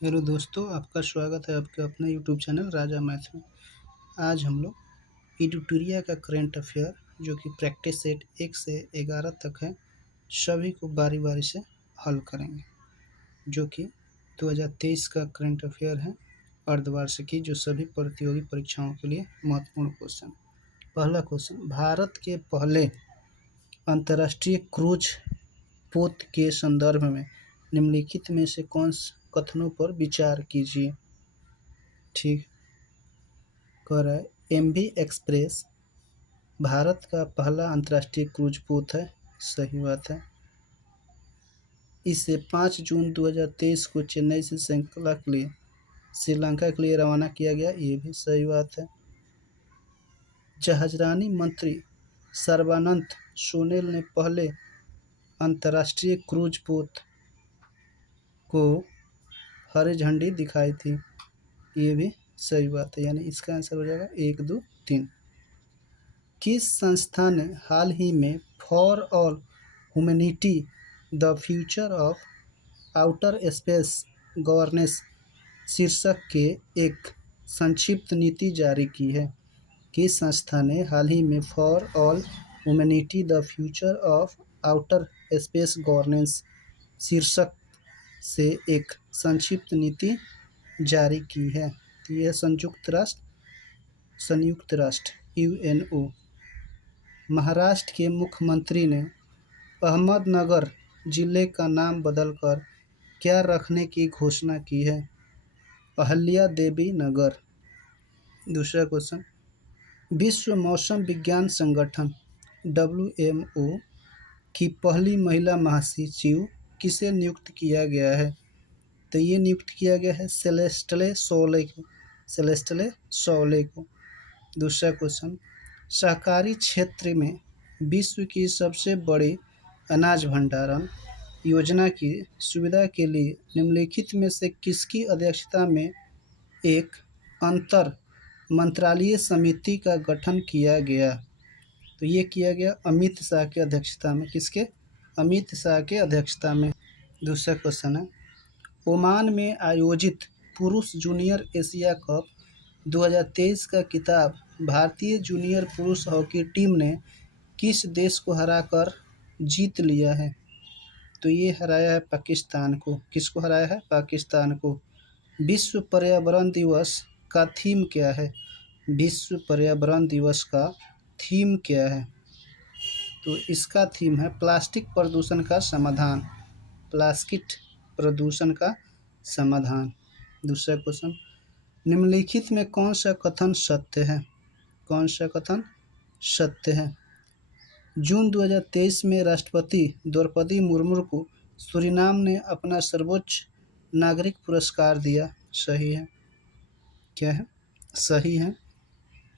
Hello दोस्तों, आपका स्वागत है आपके अपने यूट्यूब चैनल राजा मैथ में। आज हम लोग एडिटोरिया का करंट अफेयर जो कि प्रैक्टिस सेट 1 से 11 तक है, सभी को बारी बारी से हल करेंगे। जो कि 2023 का करंट अफेयर है, अर्धवार्षिकी, जो सभी प्रतियोगी परीक्षाओं के लिए महत्वपूर्ण क्वेश्चन। पहला क्वेश्चन, भारत के पहले अंतर्राष्ट्रीय क्रूज पोत के संदर्भ में निम्नलिखित में से कौन कथनों पर विचार कीजिए। ठीक कह रहा है, एमवी एक्सप्रेस भारत का पहला अंतर्राष्ट्रीय क्रूज पोत है। सही बात है। इसे 5 जून 2023 को चेन्नई से श्रीलंका के लिए रवाना किया गया। ये भी सही बात है। जहाजरानी मंत्री सर्बानंद सोनोवाल ने पहले अंतर्राष्ट्रीय क्रूज पोत को हरी झंडी दिखाई थी। ये भी सही बात है, यानी इसका आंसर हो जाएगा 1, 2, 3। किस संस्था ने हाल ही में for all humanity the future of outer space governance शीर्षक के एक संक्षिप्त नीति जारी की है? किस संस्था ने हाल ही में for all humanity the future of outer space governance शीर्षक से एक संक्षिप्त नीति जारी की है? यह संयुक्त राष्ट्र यूएनओ। महाराष्ट्र के मुख्यमंत्री ने अहमदनगर जिले का नाम बदलकर क्या रखने की घोषणा की है? अहल्या देवी नगर। दूसरा क्वेश्चन, विश्व मौसम विज्ञान संगठन WMO की पहली महिला महासचिव किसे नियुक्त किया गया है? तो ये नियुक्त किया गया है सेलेस्टे सोले को। दूसरा क्वेश्चन, सहकारी क्षेत्र में विश्व की सबसे बड़ी अनाज भंडारण योजना की सुविधा के लिए निम्नलिखित में से किसकी अध्यक्षता में एक अंतर मंत्रालयीय समिति का गठन किया गया? तो ये किया गया अमित शाह की अध्यक्षता में। किसके? अमित शाह के अध्यक्षता में। दूसरा क्वेश्चन है, ओमान में आयोजित पुरुष जूनियर एशिया कप 2023 का खिताब भारतीय जूनियर पुरुष हॉकी टीम ने किस देश को हराकर जीत लिया है? तो ये हराया है पाकिस्तान को। किसको हराया है? पाकिस्तान को। विश्व पर्यावरण दिवस का थीम क्या है? विश्व पर्यावरण दिवस का थीम क्या है? तो इसका थीम है प्लास्टिक प्रदूषण का समाधान। प्लास्टिक प्रदूषण का समाधान। दूसरा क्वेश्चन, निम्नलिखित में कौन सा कथन सत्य है? कौन सा कथन सत्य है? जून 2023 में राष्ट्रपति द्रौपदी मुर्मू को सूरीनाम ने अपना सर्वोच्च नागरिक पुरस्कार दिया। सही है। क्या है? सही है।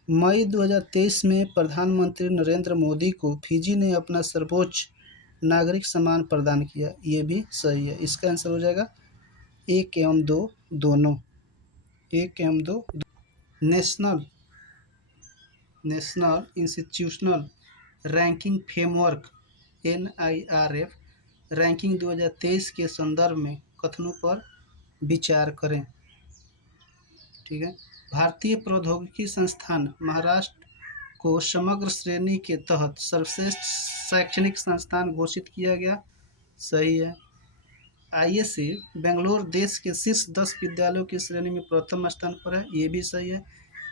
मई 2023 में प्रधानमंत्री नरेंद्र मोदी को फिजी ने अपना सर्वोच्च नागरिक सम्मान प्रदान किया। ये भी सही है। इसका आंसर हो जाएगा 1 एवं 2 दोनों। 1 एवं 2। National institutional ranking framework NIRF ranking 2023 के संदर्भ में कथनों पर विचार करें। ठीक है। भारतीय प्रौद्योगिकी संस्थान महाराष्ट्र को समग्र श्रेणी के तहत सर्वश्रेष्ठ शैक्षणिक संस्थान घोषित किया गया। सही है। ISC बेंगलोर देश के शीर्ष 10 विद्यालयों की श्रेणी में प्रथम स्थान पर है। ये भी सही है,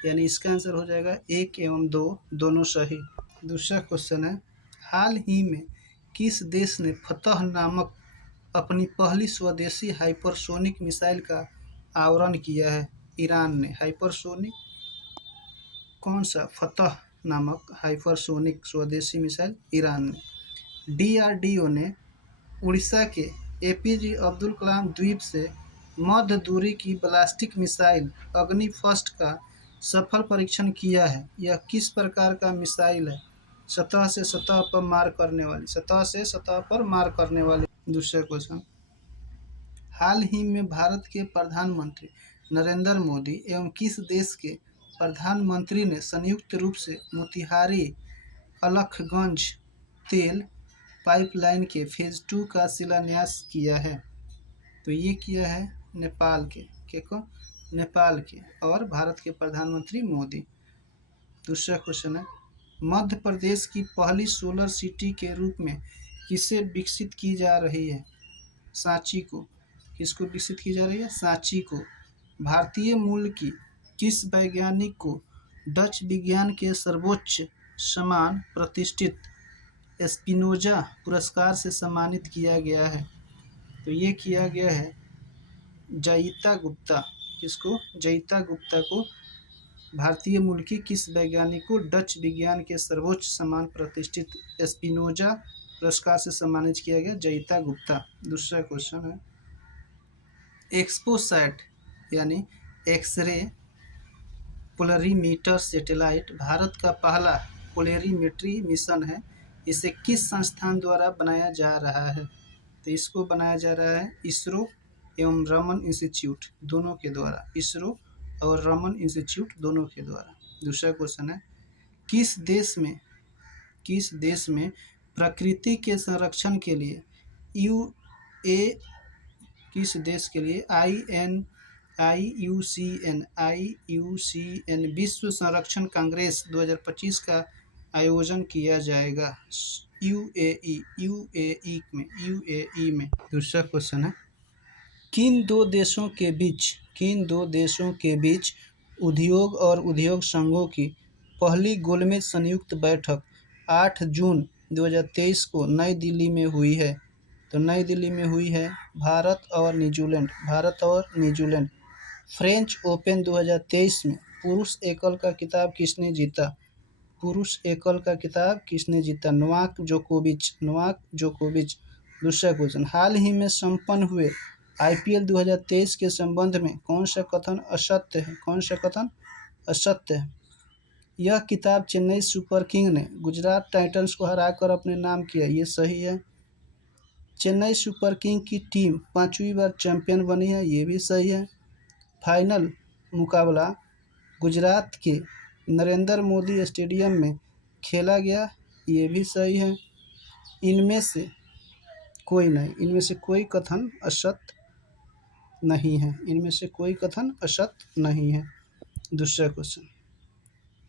यानी इसका आंसर हो जाएगा 1 एवं 2 दोनों सही। दूसरा क्वेश्चन है, हाल ही में किस देश ने फतह नामक अपनी पहली स्वदेशी हाइपरसोनिक मिसाइल का आवरण किया है? ईरान ने। हाइपरसोनिक कौन सा? फतह नामक हाइपरसोनिक स्वदेशी मिसाइल ईरान ने। DRDO ने उड़ीसा के APJ अब्दुल कलाम द्वीप से मध्य दूरी की बैलिस्टिक मिसाइल अग्नि फर्स्ट का सफल परीक्षण किया है। यह किस प्रकार का मिसाइल है? सतह से सतह पर मार करने वाली। सतह से सतह पर मार करने वाली। दूसरा क्वेश्चन, हाल ही में भारत के प्रधानमंत्री नरेंद्र मोदी एवं किस देश के प्रधानमंत्री ने संयुक्त रूप से मोतिहारी अलखगंज तेल पाइपलाइन के फेज 2 का शिलान्यास किया है? तो ये किया है नेपाल के को नेपाल के, और भारत के प्रधानमंत्री मोदी। दूसरा क्वेश्चन है, मध्य प्रदेश की पहली सोलर सिटी के रूप में किसे विकसित की जा रही है? सांची को। किसको विकसित की जा रही है? सांची को। भारतीय मूल की किस वैज्ञानिक को डच विज्ञान के सर्वोच्च सम्मान प्रतिष्ठित स्पिनोजा पुरस्कार से सम्मानित किया गया है? तो ये किया गया है जयिता गुप्ता। किसको? जयिता गुप्ता को भारतीय मूल की किस वैज्ञानिक को डच विज्ञान के सर्वोच्च सम्मान प्रतिष्ठित स्पिनोजा पुरस्कार से सम्मानित किया गया? जयिता गुप्ता। दूसरा क्वेश्चन है, एक्सपोसैट यानी एक्सरे पोलरीमीटर सैटेलाइट भारत का पहला पोलरीमेट्री मिशन है। इसे किस संस्थान द्वारा बनाया जा रहा है? तो इसको बनाया जा रहा है इसरो एवं रमन इंस्टीट्यूट दोनों के द्वारा। इसरो और रमन इंस्टीट्यूट दोनों के द्वारा। दूसरा क्वेश्चन है, किस देश में प्रकृति के संरक्षण के लिए ए किस देश के लिए आईयूसीएन विश्व संरक्षण कांग्रेस 2025 का आयोजन किया जाएगा? यूएई में। दूसरा क्वेश्चन है, किन दो देशों के बीच उद्योग और उद्योग संघों की पहली गोलमेज संयुक्त बैठक 8 जून 2023 को नई दिल्ली में हुई है? तो नई दिल्ली में हुई है भारत और न्यूजीलैंड। फ्रेंच ओपन 2023 में पुरुष एकल का खिताब किसने जीता? नोवाक जोकोविच। दूसरा क्वेश्चन, हाल ही में संपन्न हुए आईपीएल 2023 के संबंध में कौन सा कथन असत्य है? यह खिताब चेन्नई सुपर किंग ने गुजरात टाइटंस को हराकर अपने नाम किया, ये सही है। चेन्नई सुपर किंग की टीम 5वीं बार चैंपियन बनी है, ये भी सही है। फाइनल मुकाबला गुजरात के नरेंद्र मोदी स्टेडियम में खेला गया, ये भी सही है। इनमें से कोई कथन असत्य नहीं है। दूसरा क्वेश्चन,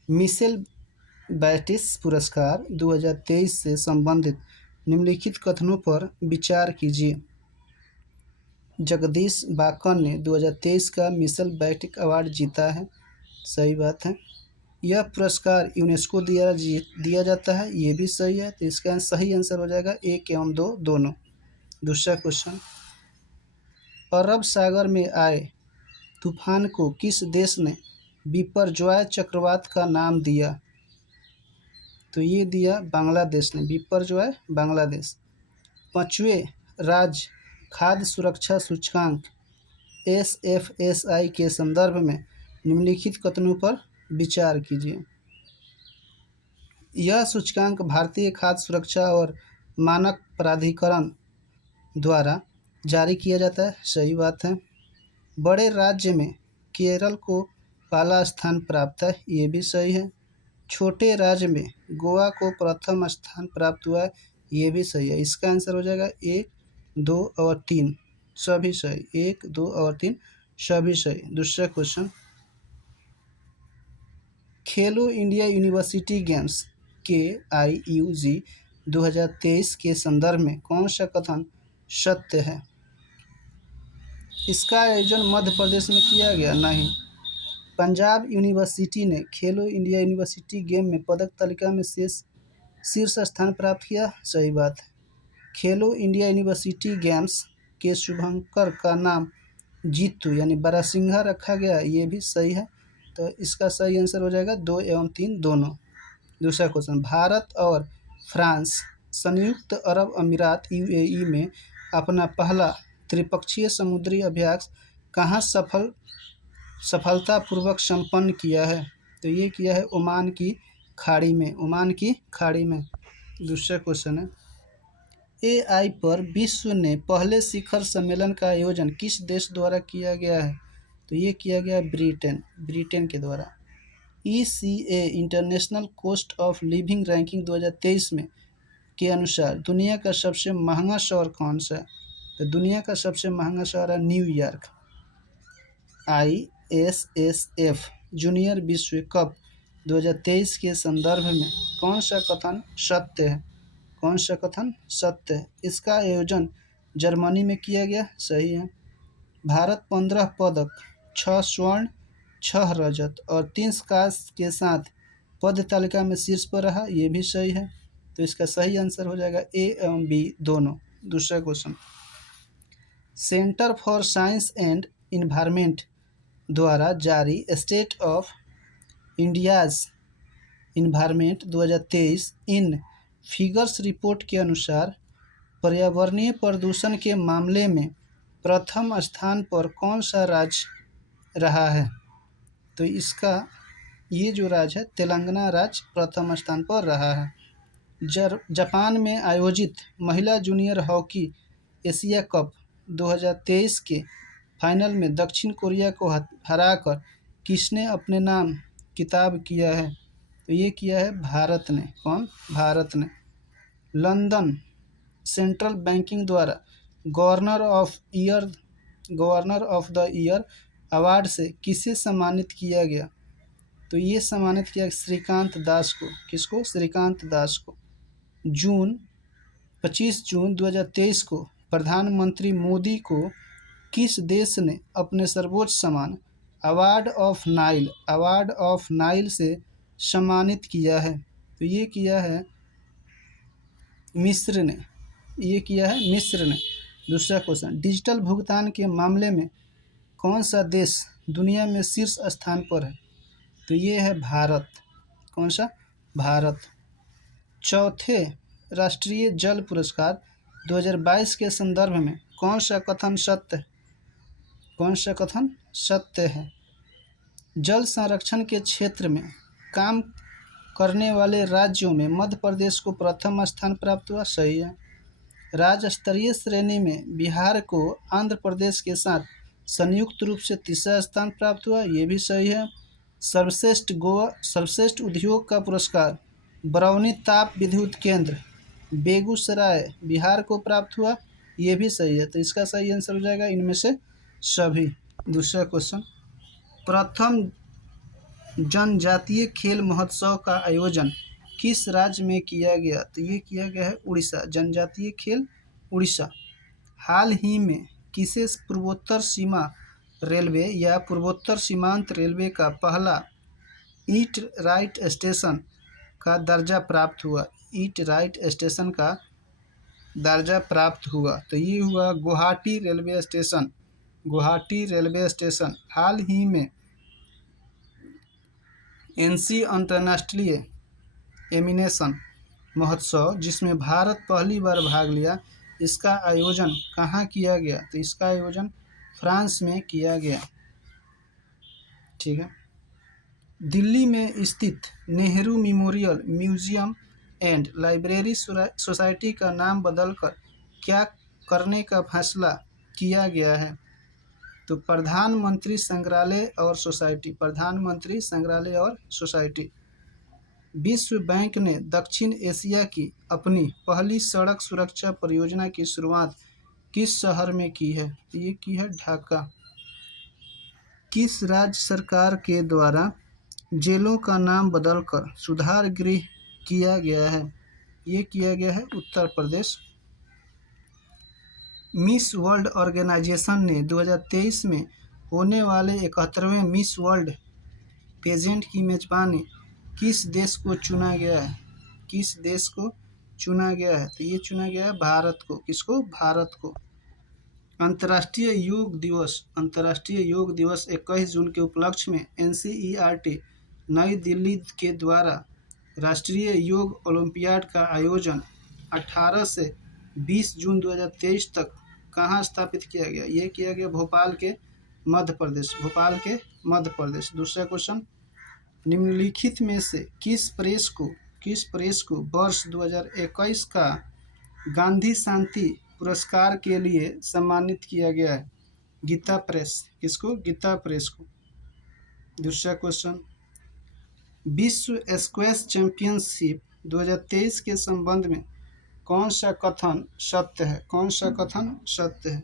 मिशेल बैटिस पुरस्कार 2023 से संबंधित निम्नलिखित कथनों पर विचार कीजिए। जगदीश बाकन ने 2023 का मिशेल बैटिस अवार्ड जीता है, सही बात है। यह पुरस्कार यूनेस्को द्वारा दिया जाता है, ये भी सही है। तो इसका सही आंसर हो जाएगा 1 एवं 2 दोनों। दूसरा क्वेश्चन, अरब सागर में आए तूफान को किस देश ने बिपरजॉय चक्रवात का नाम दिया? तो ये दिया बांग्लादेश ने, बिपरजॉय बांग्लादेश। 5वें राज्य खाद्य सुरक्षा सूचकांक SFSI के संदर्भ में निम्नलिखित कथनों पर विचार कीजिए। यह सूचकांक भारतीय खाद्य सुरक्षा और मानक प्राधिकरण द्वारा जारी किया जाता है, सही बात है। बड़े राज्य में केरल को पहला स्थान प्राप्त है, ये भी सही है। छोटे राज्य में गोवा को प्रथम स्थान प्राप्त हुआ है, ये भी सही है। इसका आंसर हो जाएगा 1, 2 और 3 सभी सही। 1, 2 और 3 सभी सही। दूसरा क्वेश्चन, खेलो इंडिया यूनिवर्सिटी गेम्स KIUG 2023 के संदर्भ में कौन सा कथन सत्य है? इसका आयोजन मध्य प्रदेश में किया गया? नहीं। पंजाब यूनिवर्सिटी ने खेलो इंडिया यूनिवर्सिटी गेम में पदक तालिका में शीर्ष स्थान प्राप्त किया, सही बात है। खेलो इंडिया यूनिवर्सिटी गेम्स के शुभंकर का नाम जीतू यानी बारासिंघा रखा गया, ये भी सही है। तो इसका सही आंसर हो जाएगा 2 एवं 3 दोनों। दूसरा क्वेश्चन, भारत और फ्रांस संयुक्त अरब अमीरात UAE में अपना पहला त्रिपक्षीय समुद्री अभ्यास कहाँ सफलतापूर्वक संपन्न किया है? तो ये किया है ओमान की खाड़ी में। दूसरा क्वेश्चन है, AI पर विश्व ने पहले शिखर सम्मेलन का आयोजन किस देश द्वारा किया गया है? तो ये किया गया ब्रिटेन के द्वारा। ECA international cost of living ranking 2023 में के अनुसार दुनिया का सबसे महंगा शहर कौन सा है? तो दुनिया का सबसे महंगा शहर है न्यूयॉर्क। ISSF जूनियर विश्व कप 2023 के संदर्भ में कौन सा कथन सत्य है? कौन सा कथन सत्य है? इसका आयोजन जर्मनी में किया गया, सही है। भारत 15 पदक, 6 स्वर्ण, 6 रजत और 3 कांस्य के साथ पद तालिका में शीर्ष पर रहा, ये भी सही है। तो इसका सही आंसर हो जाएगा ए एवं बी दोनों। दूसरा question, centre for science and environment द्वारा जारी state of India's environment 2023 in figures report के अनुसार पर्यावरणीय प्रदूषण के मामले में प्रथम स्थान पर कौन सा राज्य रहा है? तो इसका ये जो राज्य है तेलंगाना राज्य प्रथम स्थान पर रहा है। जापान में आयोजित महिला जूनियर हॉकी एशिया कप 2023 के फाइनल में दक्षिण कोरिया को हराकर किसने अपने नाम किताब किया है? तो ये किया है भारत ने। कौन? भारत ने। लंदन सेंट्रल बैंकिंग द्वारा governor of the year award से किसे सम्मानित किया गया? तो ये सम्मानित किया श्रीकांत दास को। किसको? श्रीकांत दास को। 25 जून 2023 को प्रधानमंत्री मोदी को किस देश ने अपने सर्वोच्च सम्मान अवार्ड ऑफ नाइल से सम्मानित किया है? तो ये किया है मिस्र ने। ये किया है मिस्र ने। दूसरा क्वेश्चन, डिजिटल भुगतान के मामले में कौन सा देश दुनिया में शीर्ष स्थान पर है? तो ये है भारत। कौन सा? भारत। चौथे राष्ट्रीय जल पुरस्कार 2022 के संदर्भ में कौन सा कथन सत्य है? कौन सा कथन सत्य है? जल संरक्षण के क्षेत्र में काम करने वाले राज्यों में मध्य प्रदेश को प्रथम स्थान प्राप्त हुआ, सही है। राज्य स्तरीय श्रेणी में बिहार को आंध्र प्रदेश के साथ संयुक्त रूप से तीसरा स्थान प्राप्त हुआ, ये भी सही है। सर्वश्रेष्ठ उद्योग का पुरस्कार बरौनी ताप विद्युत केंद्र बेगूसराय बिहार को प्राप्त हुआ, ये भी सही है। तो इसका सही आंसर हो जाएगा इनमें से सभी। दूसरा क्वेश्चन, प्रथम जनजातीय खेल महोत्सव का आयोजन किस राज्य में किया गया? तो ये किया गया है उड़ीसा। जनजातीय खेल उड़ीसा। हाल ही में किसे पूर्वोत्तर सीमा रेलवे या पूर्वोत्तर सीमांत रेलवे का पहला ईट राइट स्टेशन का दर्जा प्राप्त हुआ? ईट राइट स्टेशन का दर्जा प्राप्त हुआ, तो ये हुआ Guwahati railway station. Guwahati railway station हाल ही में एनसी अंतर्राष्ट्रीय एनिमेशन महोत्सव जिसमें भारत पहली बार भाग लिया, इसका आयोजन कहाँ किया गया? तो इसका आयोजन फ्रांस में किया गया। ठीक है। दिल्ली में स्थित Nehru memorial museum and library society का नाम बदलकर क्या करने का फैसला किया गया है? तो प्रधानमंत्री संग्रहालय और सोसाइटी। प्रधानमंत्री संग्रहालय और सोसाइटी। विश्व बैंक ने दक्षिण एशिया की अपनी पहली सड़क सुरक्षा परियोजना की शुरुआत किस शहर में की है? ये की है ढाका। किस राज्य सरकार के द्वारा जेलों का नाम बदलकर सुधार गृह किया गया है? ये किया गया है Uttar Pradesh. Miss world organisation ने 2023 में होने वाले 71वें मिस वर्ल्ड पेजेंट की मेजबानी किस देश को चुना गया है? किस देश को चुना गया है? तो ये चुना गया है भारत को। किसको? भारत को। अंतर्राष्ट्रीय योग दिवस। अंतर्राष्ट्रीय योग दिवस 21 जून के उपलक्ष्य में NCERT नई दिल्ली के द्वारा राष्ट्रीय योग ओलंपियाड का आयोजन 18 से 20 जून 2023 तक कहाँ स्थापित किया गया? ये किया गया भोपाल के मध्य प्रदेश। भोपाल के मध्य प्रदेश। दूसरा क्वेश्चन, निम्नलिखित में से किस प्रेस को वर्ष 2021 का गांधी शांति पुरस्कार के लिए सम्मानित किया गया है? गीता प्रेस। किसको? गीता प्रेस को। दूसरा क्वेश्चन, विश्व स्क्वैश चैंपियनशिप 2023 के संबंध में कौन सा कथन सत्य है? कौन सा कथन सत्य है?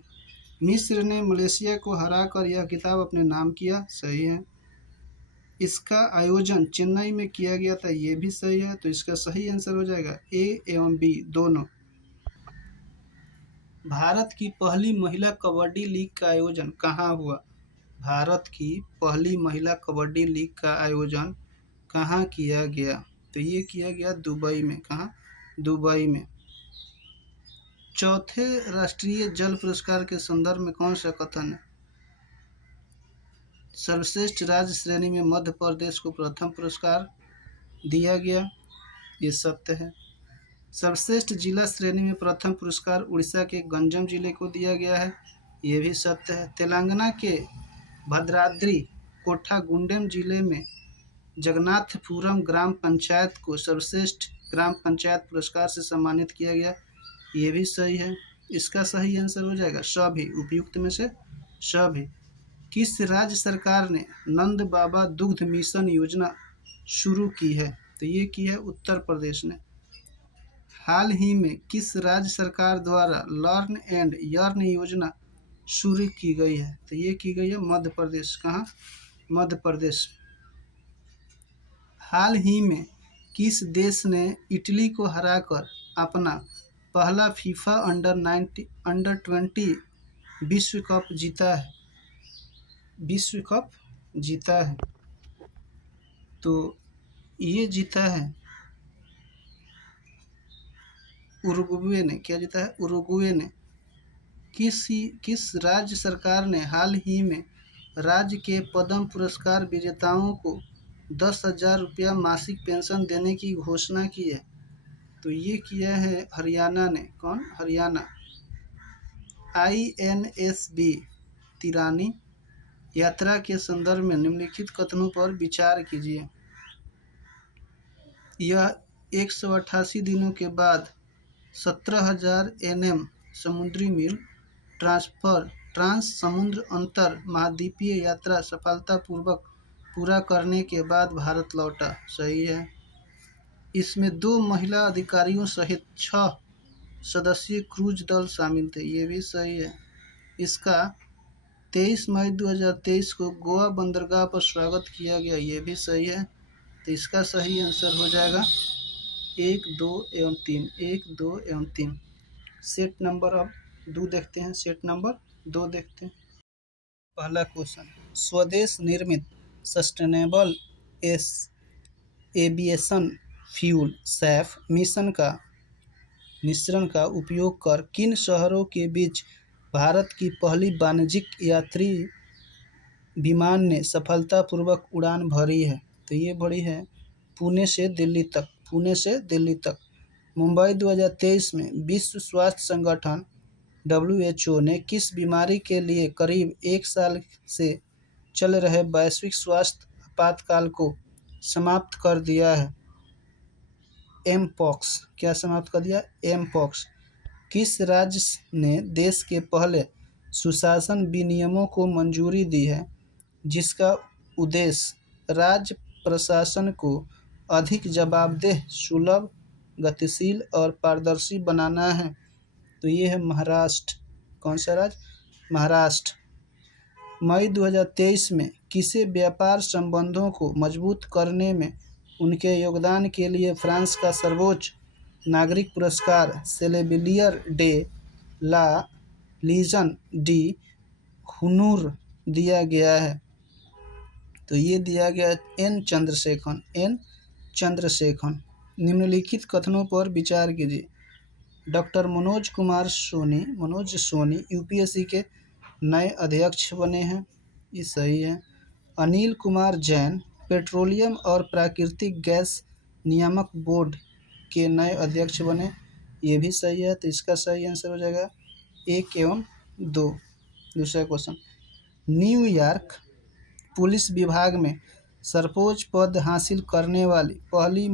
मिस्र ने मलेशिया को हराकर यह खिताब अपने नाम किया, सही है। इसका आयोजन चेन्नई में किया गया था, ये भी सही है। तो इसका सही आंसर हो जाएगा ए एवं बी दोनों। भारत की पहली महिला कबड्डी लीग का आयोजन कहाँ हुआ? भारत की पहली महिला कबड्डी लीग का आयोजन कहाँ किया गया? तो ये किया गया दुबई में। कहाँ? दुबई में। चौथे राष्ट्रीय जल पुरस्कार के संदर्भ में कौन सा कथन है? सर्वश्रेष्ठ राज्य श्रेणी में मध्य प्रदेश को प्रथम पुरस्कार दिया गया, ये सत्य है। सर्वश्रेष्ठ जिला श्रेणी में प्रथम पुरस्कार उड़ीसा के गंजम जिले को दिया गया है, ये भी सत्य है। तेलंगाना के भद्राद्री कोठागुंडेम जिले में जगन्नाथपुरम ग्राम पंचायत को सर्वश्रेष्ठ ग्राम पंचायत पुरस्कार से सम्मानित किया गया, ये भी सही है। इसका सही आंसर हो जाएगा सभी, उपयुक्त में से सभी। किस राज्य सरकार ने नंद बाबा दुग्ध मिशन योजना शुरू की है? तो ये की है उत्तर प्रदेश ने। हाल ही में किस राज्य सरकार द्वारा लर्न एंड यर्न योजना शुरू की गई है? तो ये की गई है मध्य प्रदेश। कहाँ? मध्य प्रदेश। हाल ही में किस देश ने इटली को हराकर अपना पहला फीफा अंडर-20 विश्व कप जीता है? विश्व कप जीता है, तो ये जीता है उरुग्वे ने। क्या जीता है? उरुग्वे ने। किस राज्य सरकार ने हाल ही में राज्य के पद्म पुरस्कार विजेताओं को 10,000 रुपया मासिक पेंशन देने की घोषणा की है? तो ये किया है हरियाणा ने। कौन? हरियाणा। INSB तिरानी यात्रा के संदर्भ में निम्नलिखित कथनों पर विचार कीजिए। यह 188 दिनों के बाद 17,000 NM समुद्री मील ट्रांस समुद्र अंतर महाद्वीपीय यात्रा सफलतापूर्वक पूरा करने के बाद भारत लौटा, सही है। इसमें 2 महिला अधिकारियों सहित 6 सदस्यीय क्रूज दल शामिल थे, ये भी सही है। इसका 23 मई 2023 को गोवा बंदरगाह पर स्वागत किया गया, ये भी सही है। तो इसका सही आंसर हो जाएगा 1, 2 एवं 3। 1, 2 एवं 3। सेट नंबर अब 2 देखते हैं। सेट नंबर 2 देखते हैं। पहला क्वेश्चन, स्वदेश निर्मित सस्टेनेबल एविएशन फ्यूल सैफ मिश्रण का उपयोग कर किन शहरों के बीच भारत की पहली वाणिज्यिक यात्री विमान ने सफलतापूर्वक उड़ान भरी है? तो ये भरी है पुणे से दिल्ली तक। पुणे से दिल्ली तक। मुंबई 2023 में विश्व स्वास्थ्य संगठन WHO ने किस बीमारी के लिए करीब 1 साल से चल रहे वैश्विक स्वास्थ्य आपातकाल को समाप्त कर दिया है? एमपॉक्स। क्या समाप्त कर दिया? एमपॉक्स। किस राज्य ने देश के पहले सुशासन विनियमों को मंजूरी दी है, जिसका उद्देश्य राज्य प्रशासन को अधिक जवाबदेह, सुलभ, गतिशील और पारदर्शी बनाना है? तो ये है महाराष्ट्र। कौन सा राज्य? महाराष्ट्र। मई 2023 में किसे व्यापार संबंधों को मजबूत करने में उनके योगदान के लिए फ्रांस का सर्वोच्च नागरिक पुरस्कार सेलेबिलियर डे ला लीजन डी हुनूर दिया गया है? तो ये दिया गया एन चंद्रशेखर। निम्नलिखित कथनों पर विचार कीजिए। डॉक्टर मनोज सोनी UPSC के नए अध्यक्ष बने हैं, ये सही है। अनिल कुमार जैन पेट्रोलियम और प्राकृतिक गैस नियामक बोर्ड के नए अध्यक्ष बने, ये भी सही है। तो इसका सही आंसर हो जाएगा 1 एवं 2। दूसरा क्वेश्चन, न्यूयॉर्क पुलिस विभाग में सर्वोच्च पद हासिल करने वाली पहली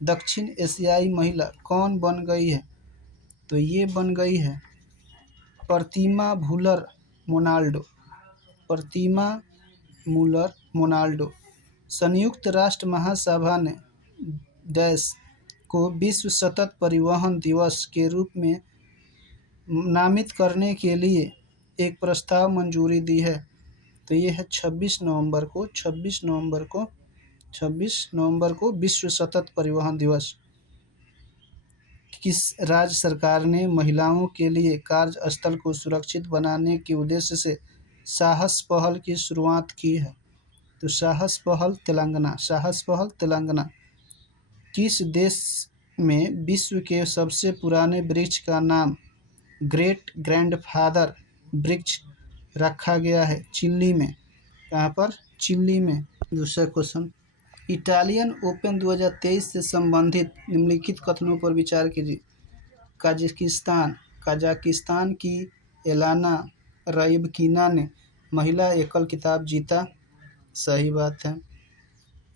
दक्षिण एशियाई महिला कौन बन गई है? तो ये बन गई है प्रतिमा मूलर मोनाल्डो। संयुक्त राष्ट्र महासभा ने डैश को विश्व सतत परिवहन दिवस के रूप में नामित करने के लिए एक प्रस्ताव मंजूरी दी है। तो ये है 26 नवंबर को विश्व सतत परिवहन दिवस। किस राज्य सरकार ने महिलाओं के लिए कार्यस्थल को सुरक्षित बनाने के उद्देश्य से साहस पहल की शुरुआत की है? तो साहस पहल तेलंगाना। किस देश में विश्व के सबसे पुराने वृक्ष का नाम ग्रेट ग्रैंडफादर वृक्ष रखा गया है? चिली में। कहाँ पर? चिली में। दूसरा क्वेश्चन, इटालियन ओपन 2023 से संबंधित निम्नलिखित कथनों पर विचार कीजिए। कजाकिस्तान की एलाना रईबकिना ने महिला एकल खिताब जीता। सही बात है,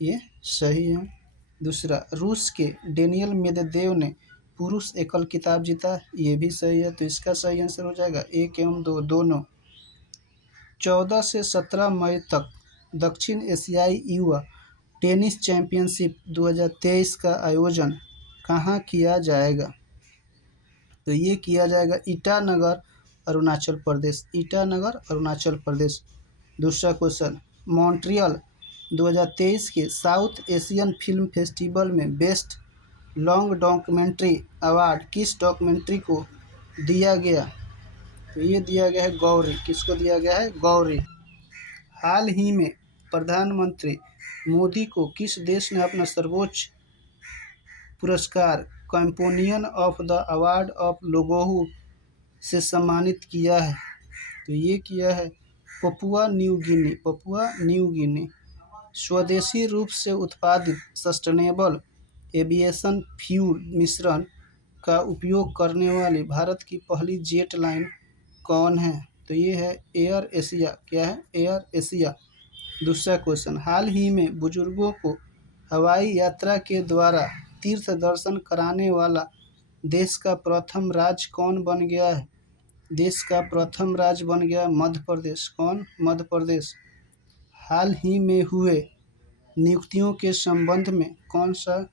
ये सही है। दूसरा, रूस के डेनियल मेदवेदेव ने पुरुष एकल खिताब जीता। ये भी सही है, तो इसका सही आंसर हो जाएगा 1 एवं 2 दोनों। 14 से 17 मई तक दक्षिण एशियाई युवा टेनिस चैंपियनशिप 2023 का आयोजन कहाँ किया जाएगा? तो ये किया जाएगा ईटानगर, अरुणाचल प्रदेश। दूसरा क्वेश्चन, मॉन्ट्रियल 2023 के साउथ एशियन फिल्म फेस्टिवल में बेस्ट लॉन्ग डॉक्यूमेंट्री अवार्ड किस डॉक्यूमेंट्री को दिया गया? तो ये दिया गया है गौरी। किसको दिया गया है? गौरी। हाल ही में प्रधानमंत्री मोदी को किस देश ने अपना सर्वोच्च पुरस्कार companion of the award of लोगोहू से सम्मानित किया है? तो ये किया है पपुआ न्यू गिनी। स्वदेशी रूप से उत्पादित सस्टेनेबल एविएशन फ्यूल मिश्रण का उपयोग करने वाली भारत की पहली जेट लाइन कौन है? तो ये है एयर एशिया। क्या है? Air Asia. दूसरा क्वेश्चन, हाल ही में बुजुर्गों को हवाई यात्रा के द्वारा तीर्थ दर्शन कराने वाला देश का प्रथम राज्य कौन बन गया है? देश का प्रथम राज्य बन गया मध्य प्रदेश। कौन? मध्य प्रदेश। हाल ही में हुए नियुक्तियों के संबंध में कौन सा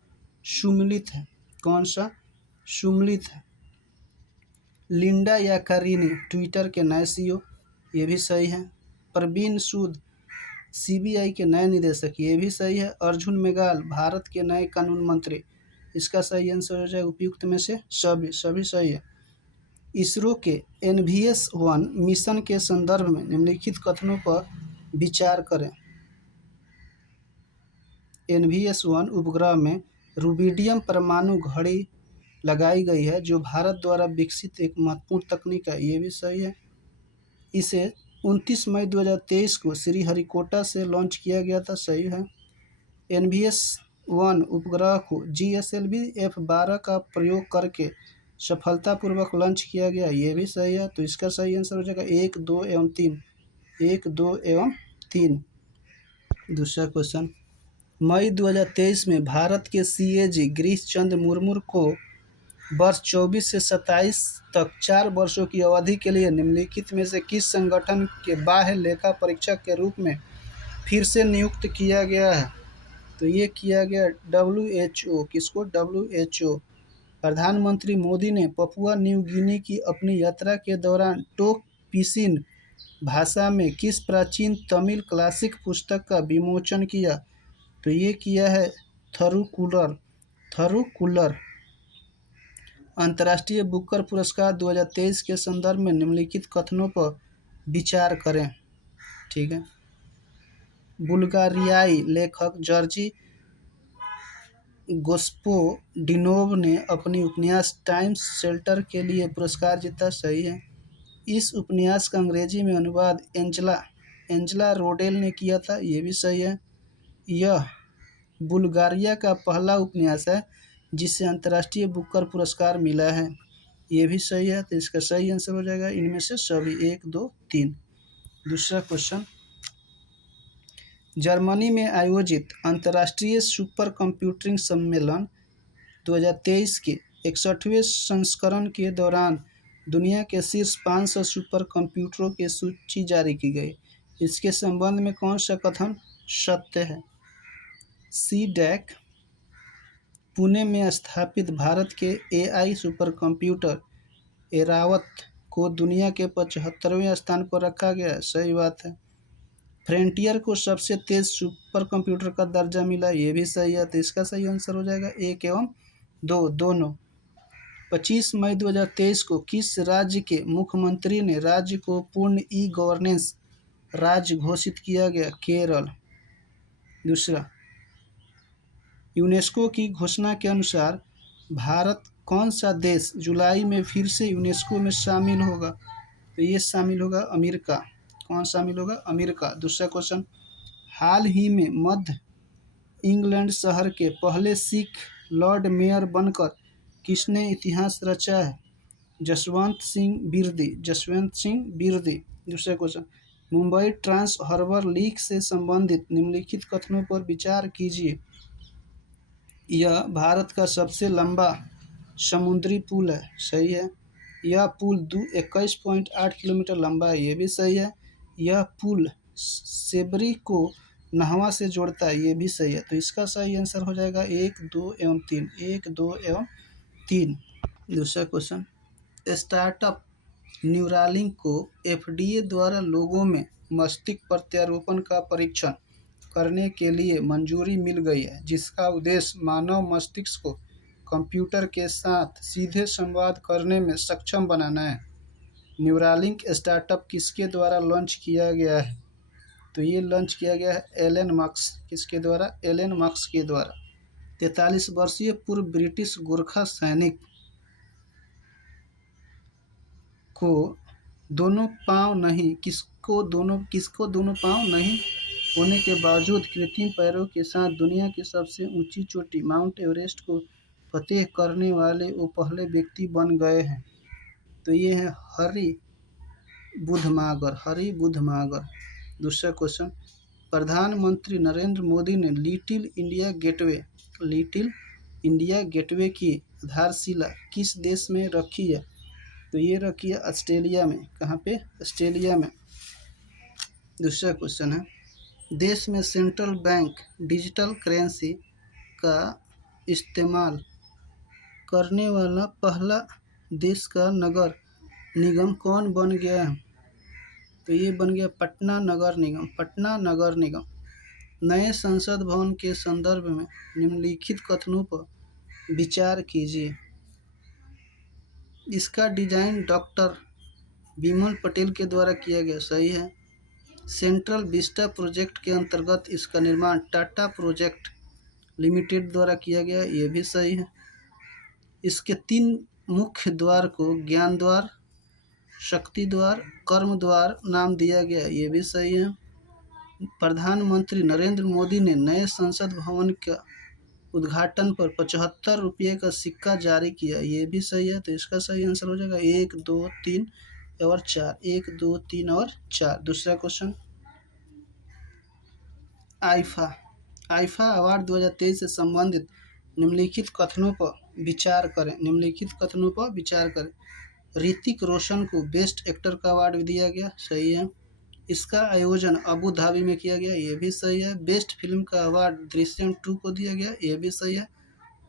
सुमिलित है? लिंडा याकारिनी ट्विटर के नए सीईओ। ये भी सही है। प्रवीण सूद सीबीआई के नए निदेशक। ये भी सही है। अर्जुन मेघवाल भारत के नए कानून मंत्री। इसका सही आंसर हो जाएगा उपयुक्त में से सभी सही है। इसरो के NVS-1 मिशन के संदर्भ में निम्नलिखित कथनों पर विचार करें। NVS-1 उपग्रह में रुबिडियम परमाणु घड़ी लगाई गई है, जो भारत द्वारा विकसित एक महत्वपूर्ण तकनीक है। ये भी सही है। इसे 29 मई 2023 को श्रीहरिकोटा से लॉन्च किया गया था। सही है। NVS-1 उपग्रह को GSLV F12 का प्रयोग करके सफलतापूर्वक लॉन्च किया गया। ये भी सही है, तो इसका सही आंसर हो जाएगा 1, 2 एवं 3। दूसरा क्वेश्चन, मई 2023 में भारत के CAG गिरीश चंद्र मुर्मू को वर्ष 24 से 27 तक 4 वर्षों की अवधि के लिए निम्नलिखित में से किस संगठन के बाह्य लेखा परीक्षक के रूप में फिर से नियुक्त किया गया है? तो ये किया गया WHO। किसको? WHO। प्रधानमंत्री मोदी ने पपुआ न्यू गिनी की अपनी यात्रा के दौरान टोक पिसिन भाषा में किस प्राचीन तमिल क्लासिक पुस्तक का विमोचन किया? तो ये किया है थरुकुलर। अंतर्राष्ट्रीय बुकर पुरस्कार 2023 के संदर्भ में निम्नलिखित कथनों पर विचार करें। ठीक है। बुल्गारियाई लेखक जॉर्जी गोस्पोडिनोव ने अपनी उपन्यास टाइम्स शेल्टर के लिए पुरस्कार जीता। सही है। इस उपन्यास का अंग्रेजी में अनुवाद एंजेला रोडेल ने किया था। ये भी सही है। यह बुल्गारिया का पहला उपन्यास है जिसे अंतर्राष्ट्रीय बुकर पुरस्कार मिला है। ये भी सही है, तो इसका सही आंसर हो जाएगा इनमें से सभी 1, 2, 3। दूसरा क्वेश्चन, जर्मनी में आयोजित अंतर्राष्ट्रीय सुपर कंप्यूटिंग सम्मेलन 2023 के 61वें संस्करण के दौरान दुनिया के शीर्ष 500 सुपर कंप्यूटरों की सूची जारी की गई। इसके संबंध में कौन सा कथन सत्य है? CDAC पुणे में स्थापित भारत के AI सुपर कंप्यूटर एरावत को दुनिया के 75वें स्थान पर रखा गया है, सही बात है। फ्रंटियर को सबसे तेज सुपर कंप्यूटर का दर्जा मिला, ये भी सही है। तो इसका सही आंसर हो जाएगा 1 एवं 2 दोनों। 25 मई 2023 को किस राज्य के मुख्यमंत्री ने राज्य को पूर्ण ई गवर्नेंस राज्य घोषित किया गया? केरल। दूसरा, यूनेस्को की घोषणा के अनुसार भारत कौन सा देश जुलाई में फिर से यूनेस्को में शामिल होगा? तो ये शामिल होगा अमेरिका। कौन शामिल होगा? अमेरिका। दूसरा क्वेश्चन, हाल ही में मध्य इंग्लैंड शहर के पहले सिख लॉर्ड मेयर बनकर किसने इतिहास रचा है? जसवंत सिंह बिरदी। जसवंत सिंह बिरदी। दूसरा question, Mumbai trans harbour link से संबंधित निम्नलिखित कथनों पर विचार कीजिए। यह भारत का सबसे लंबा समुद्री पुल है, सही है। यह पुल 21.8 किलोमीटर लंबा है, ये भी सही है। यह पुल सेबरी को नहवा से जोड़ता है, ये भी सही है। तो इसका सही आंसर हो जाएगा 1, 2 एवं 3। 1, 2 एवं 3। दूसरा क्वेश्चन, स्टार्टअप न्यूरालिंक को एफडीए द्वारा लोगों में मस्तिष्क प्रत्यारोपण का परीक्षण करने के लिए मंजूरी मिल गई है, जिसका उद्देश्य मानव मस्तिष्क को कंप्यूटर के साथ सीधे संवाद करने में सक्षम बनाना है। न्यूरालिंक स्टार्टअप किसके द्वारा लॉन्च किया गया है? तो ये लॉन्च किया गया है एलन मस्क। किसके द्वारा? एलन मस्क के द्वारा। 43 वर्षीय पूर्व ब्रिटिश गोरखा सैनिक को दोनों पांव नहीं किसको दोनों पांव नहीं होने के बावजूद कृत्रिम पैरों के साथ दुनिया की सबसे ऊंची चोटी माउंट एवरेस्ट को फतेह करने वाले वो पहले व्यक्ति बन गए हैं। तो ये है हरि बुद्धमागर। दूसरा क्वेश्चन, प्रधानमंत्री नरेंद्र मोदी ने लिटिल इंडिया गेटवे की आधारशिला किस देश में रखी है? तो ये रखी है ऑस्ट्रेलिया में। कहाँ पे? ऑस्ट्रेलिया में। दूसरा क्वेश्चन है, देश में सेंट्रल बैंक डिजिटल करेंसी का इस्तेमाल करने वाला पहला देश का नगर निगम कौन बन गया है? तो ये बन गया पटना नगर निगम। नए संसद भवन के संदर्भ में निम्नलिखित कथनों पर विचार कीजिए। इसका डिजाइन डॉक्टर बिमल पटेल के द्वारा किया गया, सही है। सेंट्रल विस्टा प्रोजेक्ट के अंतर्गत इसका निर्माण टाटा प्रोजेक्ट लिमिटेड द्वारा किया गया, ये भी सही है। इसके 3 मुख्य द्वार को ज्ञान द्वार, शक्ति द्वार, कर्म द्वार नाम दिया गया, ये भी सही है। प्रधानमंत्री नरेंद्र मोदी ने नए संसद भवन का उद्घाटन पर 75 रुपये का सिक्का जारी किया, ये भी सही है। तो इसका सही आंसर हो जाएगा 1, 2, 3 और 4। 1, 2, 3 और 4। दूसरा क्वेश्चन, आईफा अवार्ड 2023 से संबंधित निम्नलिखित कथनों पर विचार करें। ऋतिक रोशन को बेस्ट एक्टर का अवार्ड दिया गया, सही है। इसका आयोजन अबू धाबी में किया गया, ये भी सही है। बेस्ट फिल्म का अवार्ड दृश्यम 2 को दिया गया, ये भी सही है।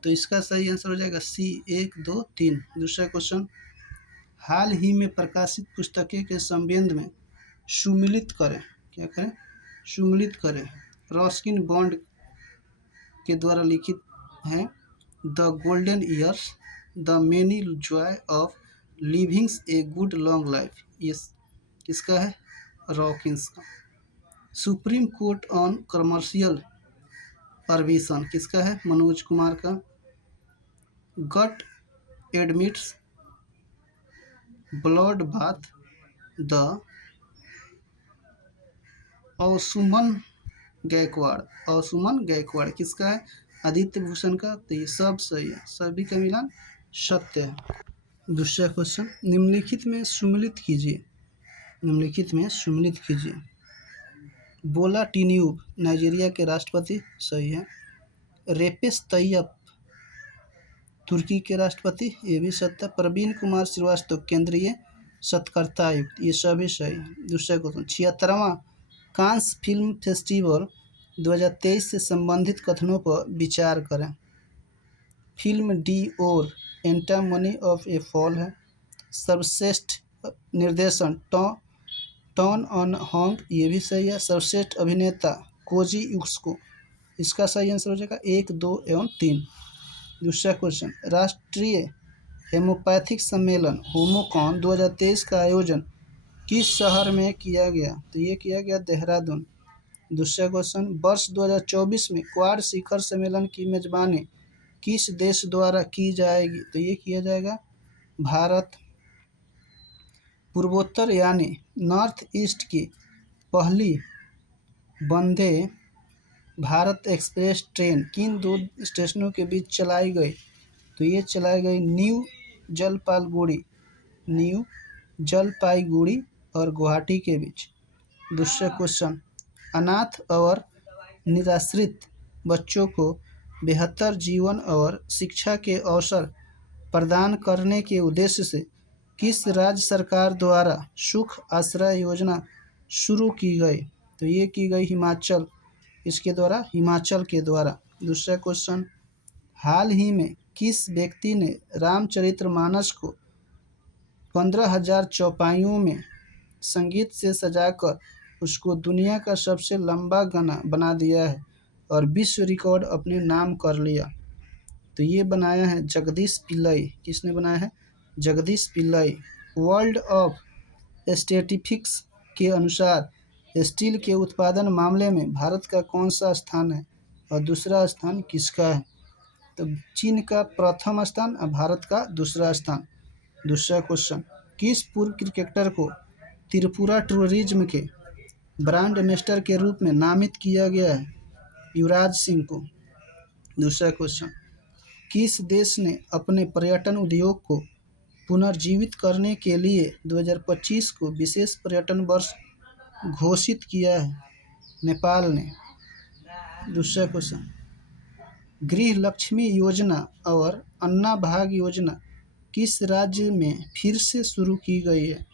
तो इसका सही आंसर हो जाएगा सी। 1, 2, 3। दूसरा क्वेश्चन, हाल ही में प्रकाशित पुस्तकें के संबंध में सुमिलित करें। क्या करें? सुमिलित करें। रस्किन बॉन्ड के द्वारा लिखित हैं the golden years, the many joy of living a good long life, ये किसका है? रॉकिंस का। Supreme court on commercial permission किसका है? मनोज कुमार का। Gut admits blood bath the औसुमन गायकवाड़ किसका है? आदित्य भूषण का। तो ये सब सही है, सभी का मिलान सत्य है। दूसरा क्वेश्चन, निम्नलिखित में सुमिलित कीजिए। बोला टिन्यूब नाइजीरिया के राष्ट्रपति, सही है। रेपेश तैयब तुर्की के राष्ट्रपति, ये भी सत्य। प्रवीण कुमार श्रीवास्तव केंद्रीय सत्कर्ता आयुक्त, ये सभी सही है। दूसरा क्वेश्चन, 76वां कांस फिल्म फेस्टिवल 2023 से संबंधित कथनों पर विचार करें। फिल्म डी और एंटामनी ऑफ ए फॉल है। सर्वश्रेष्ठ निर्देशन टॉन ऑन होंग, ये भी सही है। सर्वश्रेष्ठ अभिनेता कोजी युक्सको, इसका सही आंसर हो जाएगा 1, 2 एवं 3। दूसरा क्वेश्चन, राष्ट्रीय हेमोपैथिक सम्मेलन होमोकॉन 2023 का आयोजन किस शहर में किया गया? तो ये किया गया देहरादून। दूसरा क्वेश्चन, वर्ष 2024 में क्वाड शिखर सम्मेलन की मेजबानी किस देश द्वारा की जाएगी? तो ये किया जाएगा भारत। पूर्वोत्तर यानी नॉर्थ ईस्ट की पहली वंदे भारत एक्सप्रेस ट्रेन किन दो स्टेशनों के बीच चलाई गई? तो ये चलाई गई न्यू जलपाईगुड़ी और गुवाहाटी के बीच। दूसरा क्वेश्चन, अनाथ और निराश्रित बच्चों को बेहतर जीवन और शिक्षा के अवसर प्रदान करने के उद्देश्य से किस राज्य सरकार द्वारा सुख आश्रय योजना शुरू की गई? तो ये की गई हिमाचल के द्वारा। दूसरा क्वेश्चन, हाल ही में किस व्यक्ति ने रामचरितमानस को 15,000 चौपाइयों में संगीत से सजाकर उसको दुनिया का सबसे लंबा गाना बना दिया है और विश्व रिकॉर्ड अपने नाम कर लिया? तो ये बनाया है जगदीश पिल्लई। किसने बनाया है? Jagdish Pillai. World of statistics के अनुसार स्टील के उत्पादन मामले में भारत का कौन सा स्थान है और दूसरा स्थान किसका है? तो चीन का प्रथम स्थान और भारत का दूसरा स्थान। दूसरा क्वेश्चन, किस पूर्व क्रिकेटर को त्रिपुरा टूरिज्म के ब्रांड एम्बेसडर के रूप में नामित किया गया है? युवराज सिंह को। दूसरा क्वेश्चन, किस देश ने अपने पर्यटन उद्योग को पुनर्जीवित करने के लिए 2025 को विशेष पर्यटन वर्ष घोषित किया है? नेपाल ने। दूसरा क्वेश्चन, गृह लक्ष्मी योजना और अन्ना भाग्य योजना किस राज्य में फिर से शुरू की गई है?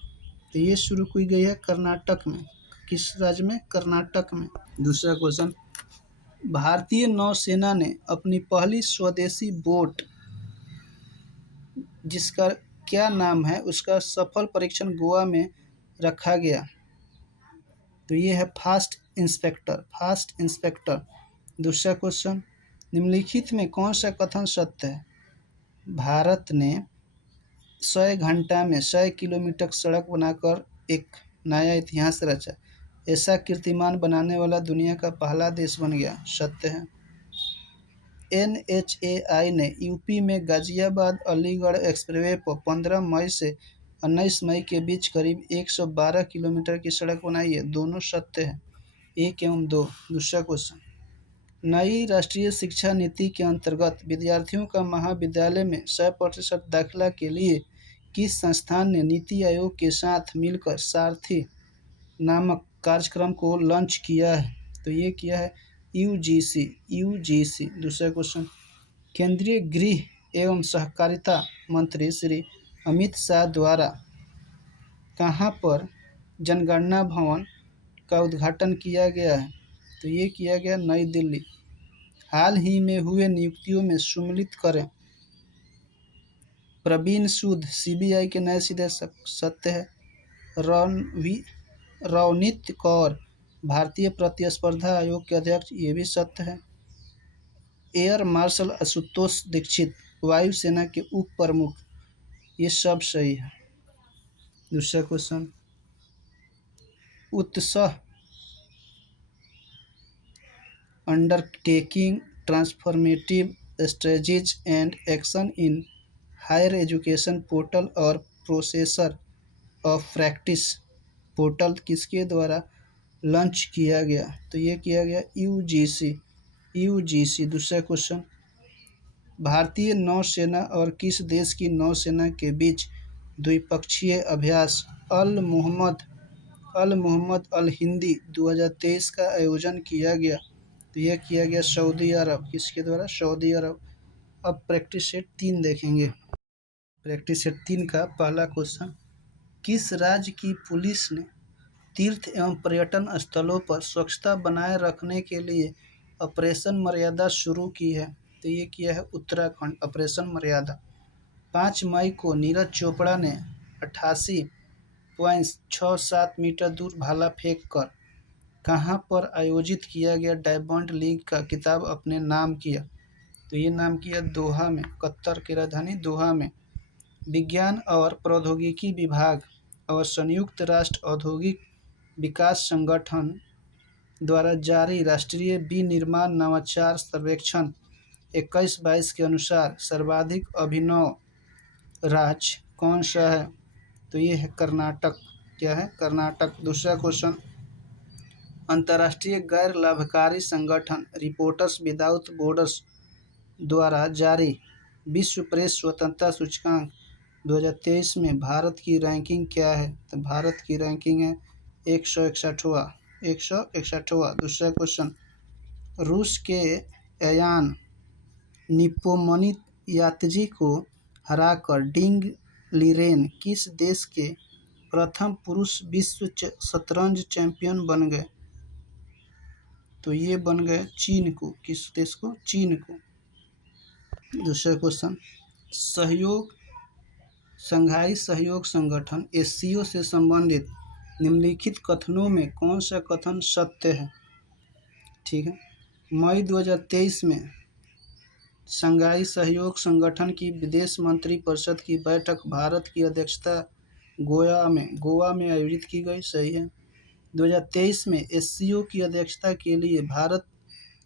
तो ये शुरू की गई है कर्नाटक में। किस राज्य में? कर्नाटक में। दूसरा क्वेश्चन, भारतीय नौसेना ने अपनी पहली स्वदेशी बोट जिसका क्या नाम है उसका सफल परीक्षण गोवा में रखा गया? तो ये है फास्ट इंस्पेक्टर। दूसरा क्वेश्चन, निम्नलिखित में कौन सा कथन सत्य है? भारत ने 100 घंटा में 100 किलोमीटर सड़क बनाकर एक नया इतिहास रचा। ऐसा कीर्तिमान बनाने वाला दुनिया का पहला देश बन गया। सत्य है। NHAI ने यूपी में गाजियाबाद अलीगढ़ एक्सप्रेसवे पर 15 मई से 19 मई के बीच करीब 112 किलोमीटर की सड़क बनाई है। दोनों सत्य है। 1 एवं 2। दूसरा क्वेश्चन, नई राष्ट्रीय शिक्षा नीति के अंतर्गत विद्यार्थियों का महाविद्यालय में 100% दाखिला के लिए किस संस्थान ने नीति आयोग के साथ मिलकर सारथी नामक कार्यक्रम को लॉन्च किया है? तो ये किया है यूजीसी। दूसरा क्वेश्चन, केंद्रीय गृह एवं सहकारिता मंत्री श्री अमित शाह द्वारा कहाँ पर जनगणना भवन का उद्घाटन किया गया है? तो ये किया गया नई दिल्ली। हाल ही में हुए नियुक्तियों में सम्मिलित करें प्रवीण सूद CBI के नए निदेशक। सत्य है। रवनीत कौर भारतीय प्रतिस्पर्धा आयोग के अध्यक्ष। ये भी सत्य है। एयर मार्शल आशुतोष दीक्षित वायुसेना के उप प्रमुख। ये सब सही है। दूसरा question, Utsah undertaking transformative strategies and action in higher education portal और प्रोसेसर ऑफ प्रैक्टिस पोर्टल किसके द्वारा लॉन्च किया गया? तो ये किया गया यूजीसी। दूसरा क्वेश्चन, भारतीय नौसेना और किस देश की नौसेना के बीच द्विपक्षीय अभ्यास अल मोहम्मद अल हिंदी 2023 का आयोजन किया गया? तो यह किया गया सऊदी अरब। किसके द्वारा? सऊदी अरब। अब प्रैक्टिस सेट 3 देखेंगे। प्रैक्टिस सेट 3 का पहला क्वेश्चन, किस राज्य की पुलिस ने तीर्थ एवं पर्यटन स्थलों पर स्वच्छता बनाए रखने के लिए ऑपरेशन मर्यादा शुरू की है? तो ये किया है उत्तराखंड। ऑपरेशन मर्यादा 5 मई को नीरज चोपड़ा ने 88 1.67 मीटर दूर भाला फेंक कर कहाँ पर आयोजित किया गया डायमंड लीग का खिताब अपने नाम किया? तो ये नाम किया दोहा में, कतर की राजधानी दोहा में। विज्ञान और प्रौद्योगिकी विभाग और संयुक्त राष्ट्र औद्योगिक विकास संगठन द्वारा जारी राष्ट्रीय विनिर्माण नवाचार सर्वेक्षण 21-22 के अनुसार सर्वाधिक अभिनव राज्य कौन सा है? तो ये है कर्नाटक। क्या है? कर्नाटक। दूसरा क्वेश्चन, अंतर्राष्ट्रीय गैर लाभकारी संगठन रिपोर्टर्स विदाउट बॉर्डर्स द्वारा जारी विश्व प्रेस स्वतंत्रता सूचकांक 2023 में भारत की रैंकिंग क्या है? तो भारत की रैंकिंग है 161वां। 161वां। दूसरा क्वेश्चन, रूस के यान निपोमनियात्जी को हराकर डिंग लीरेन किस देश के प्रथम पुरुष विश्व शतरंज चैंपियन बन गए? तो ये बन गए चीन को। किस देश को? चीन को। दूसरा क्वेश्चन, शंघाई सहयोग संगठन एससीओ से संबंधित निम्नलिखित कथनों में कौन सा कथन सत्य है? ठीक है। मई 2023 में शंघाई सहयोग संगठन की विदेश मंत्री परिषद की बैठक भारत की अध्यक्षता गोवा में आयोजित की गई। सही है। 2023 में एससीओ की अध्यक्षता के लिए भारत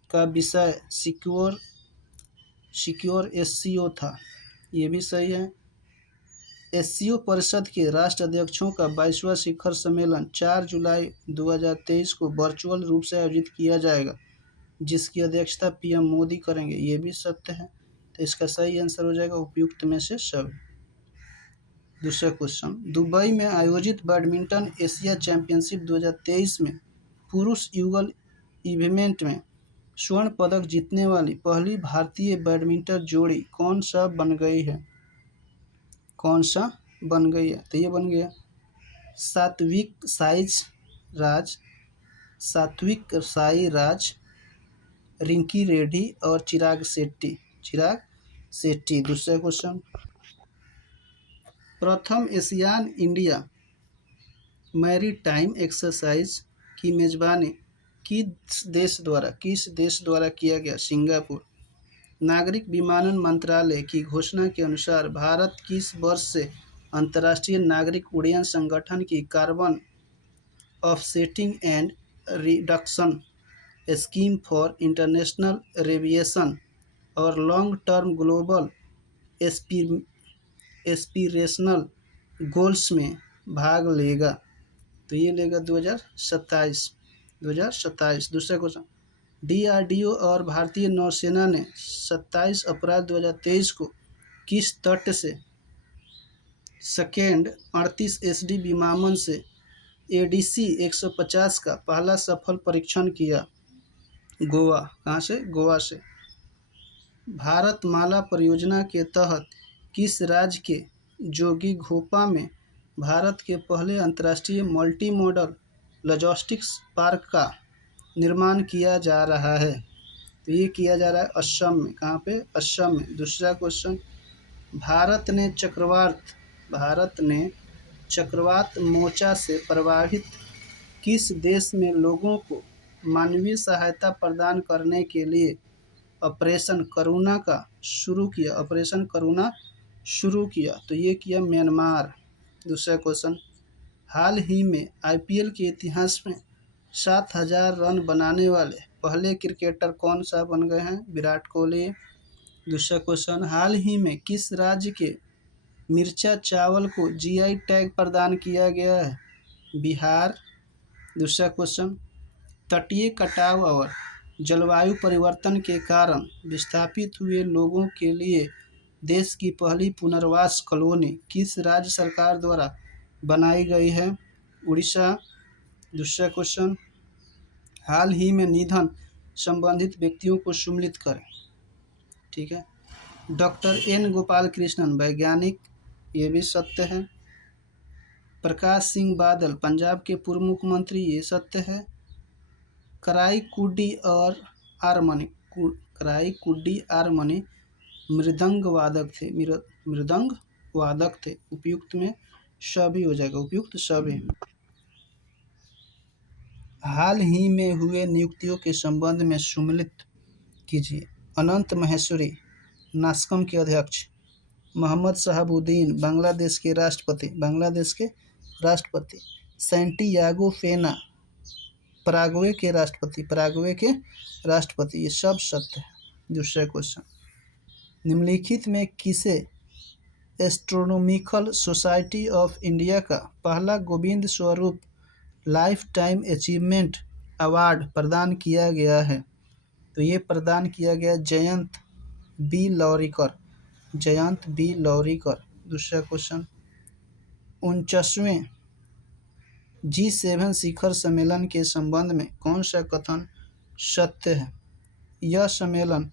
का विषय सिक्योर एससीओ था। ये भी सही है। एससीओ परिषद के राष्ट्र अध्यक्षों का 22वां शिखर सम्मेलन 4 जुलाई 2023 को वर्चुअल रूप से आयोजित किया जाएगा, जिसकी अध्यक्षता पीएम मोदी करेंगे। ये भी सत्य है। तो इसका सही आंसर हो जाएगा उपयुक्त में से सभी। दूसरा क्वेश्चन, दुबई में आयोजित बैडमिंटन एशिया चैंपियनशिप 2023 में पुरुष युगल इवेंट में स्वर्ण पदक जीतने वाली पहली भारतीय बैडमिंटन जोड़ी कौन सा बन गई है? कौन सा बन गई है? तो ये बन गया सात्विक साईराज, रिंकी रेड्डी और चिराग शेट्टी। दूसरा क्वेश्चन, प्रथम एशियान इंडिया मैरीटाइम एक्सरसाइज की मेजबानी किस देश द्वारा किया गया? सिंगापुर। नागरिक विमानन मंत्रालय की घोषणा के अनुसार भारत किस वर्ष से अंतर्राष्ट्रीय नागरिक उड्डयन संगठन की carbon offsetting and reduction scheme for international aviation और long term global aspirational goals में भाग लेगा? तो ये लेगा 2027। दूसरा क्वेश्चन, डीआरडीओ और भारतीय नौसेना ने 27 अप्रैल 2023 को किस तट से सेकेंड 38 एसडी विमानन से एडीसी 150 का पहला सफल परीक्षण किया? गोवा। कहाँ से? गोवा से। भारतमाला परियोजना के तहत किस राज्य के जोगिघोपा में भारत के पहले अंतर्राष्ट्रीय मल्टी मॉडल लॉजिस्टिक्स पार्क का निर्माण किया जा रहा है? तो ये किया जा रहा है असम में। कहाँ पे? असम में। दूसरा क्वेश्चन, भारत ने चक्रवात मोर्चा से प्रभावित किस देश में लोगों को मानवीय सहायता प्रदान करने के लिए ऑपरेशन करुणा शुरू किया? तो ये किया म्यांमार। दूसरा क्वेश्चन, हाल ही में आईपीएल के इतिहास में 7,000 रन बनाने वाले पहले क्रिकेटर कौन सा बन गए हैं? विराट कोहली। दूसरा क्वेश्चन, हाल ही में किस राज्य के मिर्चा चावल को जीआई टैग प्रदान किया गया है? बिहार। दूसरा क्वेश्चन, तटीय कटाव और जलवायु परिवर्तन के कारण विस्थापित हुए लोगों के लिए देश की पहली पुनर्वास कॉलोनी किस राज्य सरकार द्वारा बनाई गई है? उड़ीसा। दूसरा क्वेश्चन, हाल ही में निधन संबंधित व्यक्तियों को सम्मिलित करें। ठीक है। डॉक्टर एन गोपाल कृष्णन वैज्ञानिक। ये भी सत्य है। प्रकाश सिंह बादल पंजाब के पूर्व मुख्यमंत्री। ये सत्य है। कराईकुडी आरमनी मृदंग वादक थे। उपयुक्त में सभी हो जाएगा, उपयुक्त सभी। हाल ही में हुए नियुक्तियों के संबंध में सम्मिलित कीजिए। अनंत महेश्वरी, नास्कॉम के अध्यक्ष। मोहम्मद शहाबुद्दीन, बांग्लादेश के राष्ट्रपति। सैंटियागो पेना, पराग्वे के राष्ट्रपति। ये सब सत्य है। दूसरा क्वेश्चन, निम्नलिखित में किसे एस्ट्रोनॉमिकल सोसाइटी ऑफ इंडिया का पहला Govind Swarup life time achievement award प्रदान किया गया है? तो ये प्रदान किया गया जयंत बी लौरिकर। दूसरा क्वेश्चन, 49वें G7 शिखर सम्मेलन के संबंध में कौन सा कथन सत्य है? यह सम्मेलन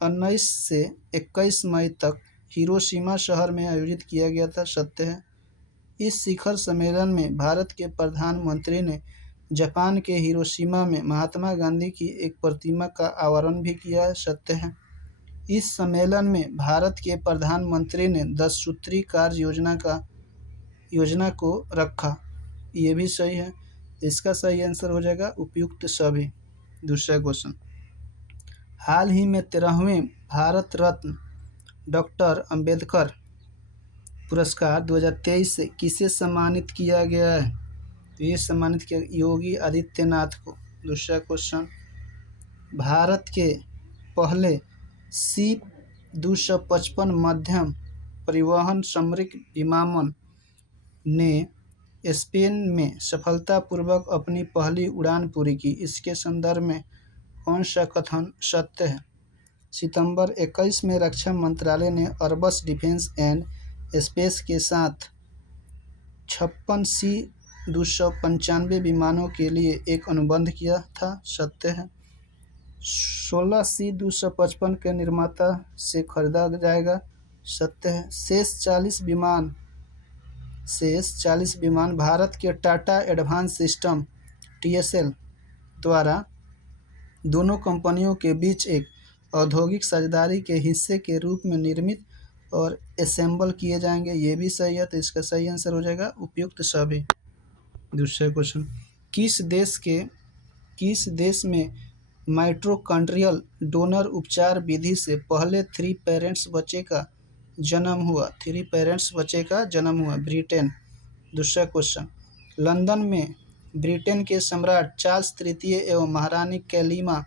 19 से 21 मई तक हिरोशिमा शहर में आयोजित किया गया था। सत्य है। इस शिखर सम्मेलन में भारत के प्रधानमंत्री ने जापान के हिरोशिमा में महात्मा गांधी की एक प्रतिमा का अनावरण भी किया है। सत्य है। इस सम्मेलन में भारत के प्रधानमंत्री ने 10 सूत्री कार्य योजना को रखा। ये भी सही है। इसका सही आंसर हो जाएगा उपयुक्त सभी। दूसरा क्वेश्चन, हाल ही में 13वें भारत रत्न डॉक्टर अंबेडकर पुरस्कार 2023 से किसे सम्मानित किया गया है? तो ये सम्मानित किया योगी आदित्यनाथ को। दूसरा क्वेश्चन, भारत के पहले C-255 मध्यम परिवहन सामरिक विमान ने स्पेन में सफलतापूर्वक अपनी पहली उड़ान पूरी की। इसके संदर्भ में कौन सा कथन सत्य है? सितंबर 21 में रक्षा मंत्रालय ने अरबस डिफेंस एंड स्पेस के साथ 56 C-295 विमानों के लिए एक अनुबंध किया था। सत्य है। 16 C-255 के निर्माता से खरीदा जाएगा। सत्य है। शेष 40 विमान भारत के टाटा एडवांस सिस्टम TSL द्वारा दोनों कंपनियों के बीच एक औद्योगिक साझेदारी के हिस्से के रूप में निर्मित और असेंबल किए जाएंगे। ये भी सही है। तो इसका सही आंसर हो जाएगा उपयुक्त सभी। दूसरा क्वेश्चन, किस देश में माइटोकॉन्ड्रियल डोनर उपचार विधि से पहले 3 पेरेंट्स बच्चे का जन्म हुआ? ब्रिटेन। दूसरा क्वेश्चन, लंदन में ब्रिटेन के सम्राट चार्ल्स तृतीय एवं महारानी कैलिमा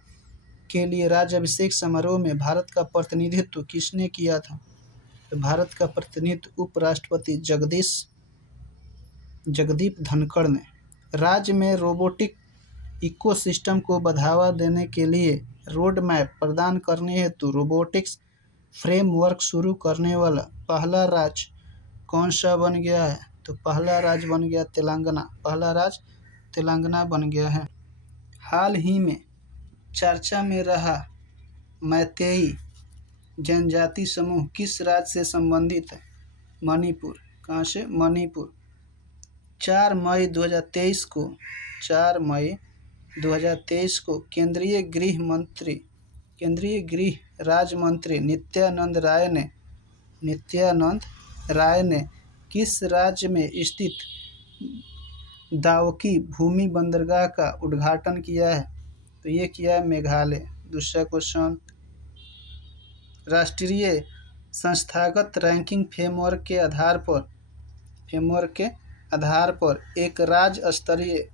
के लिए राज्याभिषेक समारोह में भारत का प्रतिनिधित्व किसने किया था? तो भारत का प्रतिनिधित्व उपराष्ट्रपति जगदीप धनखड़ ने। राज्य में रोबोटिक इकोसिस्टम को बढ़ावा देने के लिए रोड मैप प्रदान करने हेतु रोबोटिक्स फ्रेमवर्क शुरू करने वाला पहला राज्य कौन सा बन गया है? तो पहला राज्य बन गया तेलंगाना बन गया है। हाल ही में चर्चा में रहा मैतेई जनजाति समूह किस राज्य से संबंधित है? मणिपुर। कहाँ से? मणिपुर। 4 मई 2023 को केंद्रीय गृह राज्य मंत्री नित्यानंद राय ने किस राज्य में स्थित दावोकी भूमि बंदरगाह का उद्घाटन किया है? तो ये किया है मेघालय। दूसरा क्वेश्चन, राष्ट्रीय संस्थागत रैंकिंग फ्रेमवर्क के आधार पर एक राज्य स्तरीय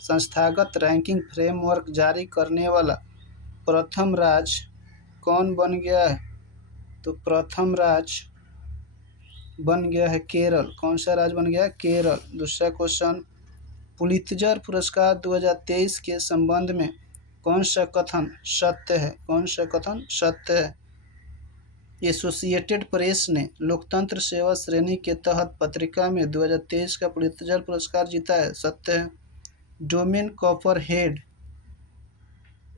संस्थागत रैंकिंग फ्रेमवर्क जारी करने वाला प्रथम राज्य कौन बन गया है? तो प्रथम राज्य बन गया है केरल। कौन सा राज्य बन गया? केरल। दूसरा क्वेश्चन, पुलित्जर पुरस्कार 2023 के संबंध में कौन सा कथन सत्य है? एसोसिएटेड प्रेस ने लोकतंत्र सेवा श्रेणी के तहत पत्रिका में 2023 का पुलित्जर पुरस्कार जीता है। सत्य है। डोमेन कॉपरहेड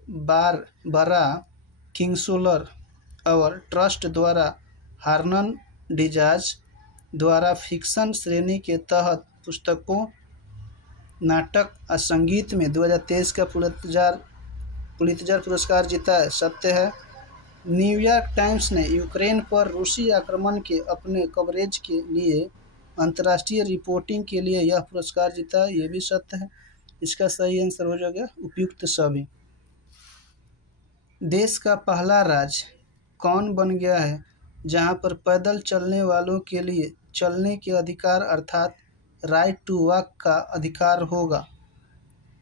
बारा किंगसोलर और ट्रस्ट द्वारा हार्नन डिजाज द्वारा फिक्शन श्रेणी के तहत पुस्तकों, नाटक और संगीत में 2023 का पुलित्जर पुरस्कार जीता है। सत्य है। न्यूयॉर्क टाइम्स ने यूक्रेन पर रूसी आक्रमण के अपने कवरेज के लिए अंतर्राष्ट्रीय रिपोर्टिंग के लिए यह पुरस्कार जीता है, ये भी सत्य है। इसका सही आंसर हो जाएगा उपयुक्त सभी। देश का पहला राज्य कौन बन गया है जहां पर पैदल चलने वालों के लिए चलने के अधिकार अर्थात राइट टू वॉक का अधिकार होगा?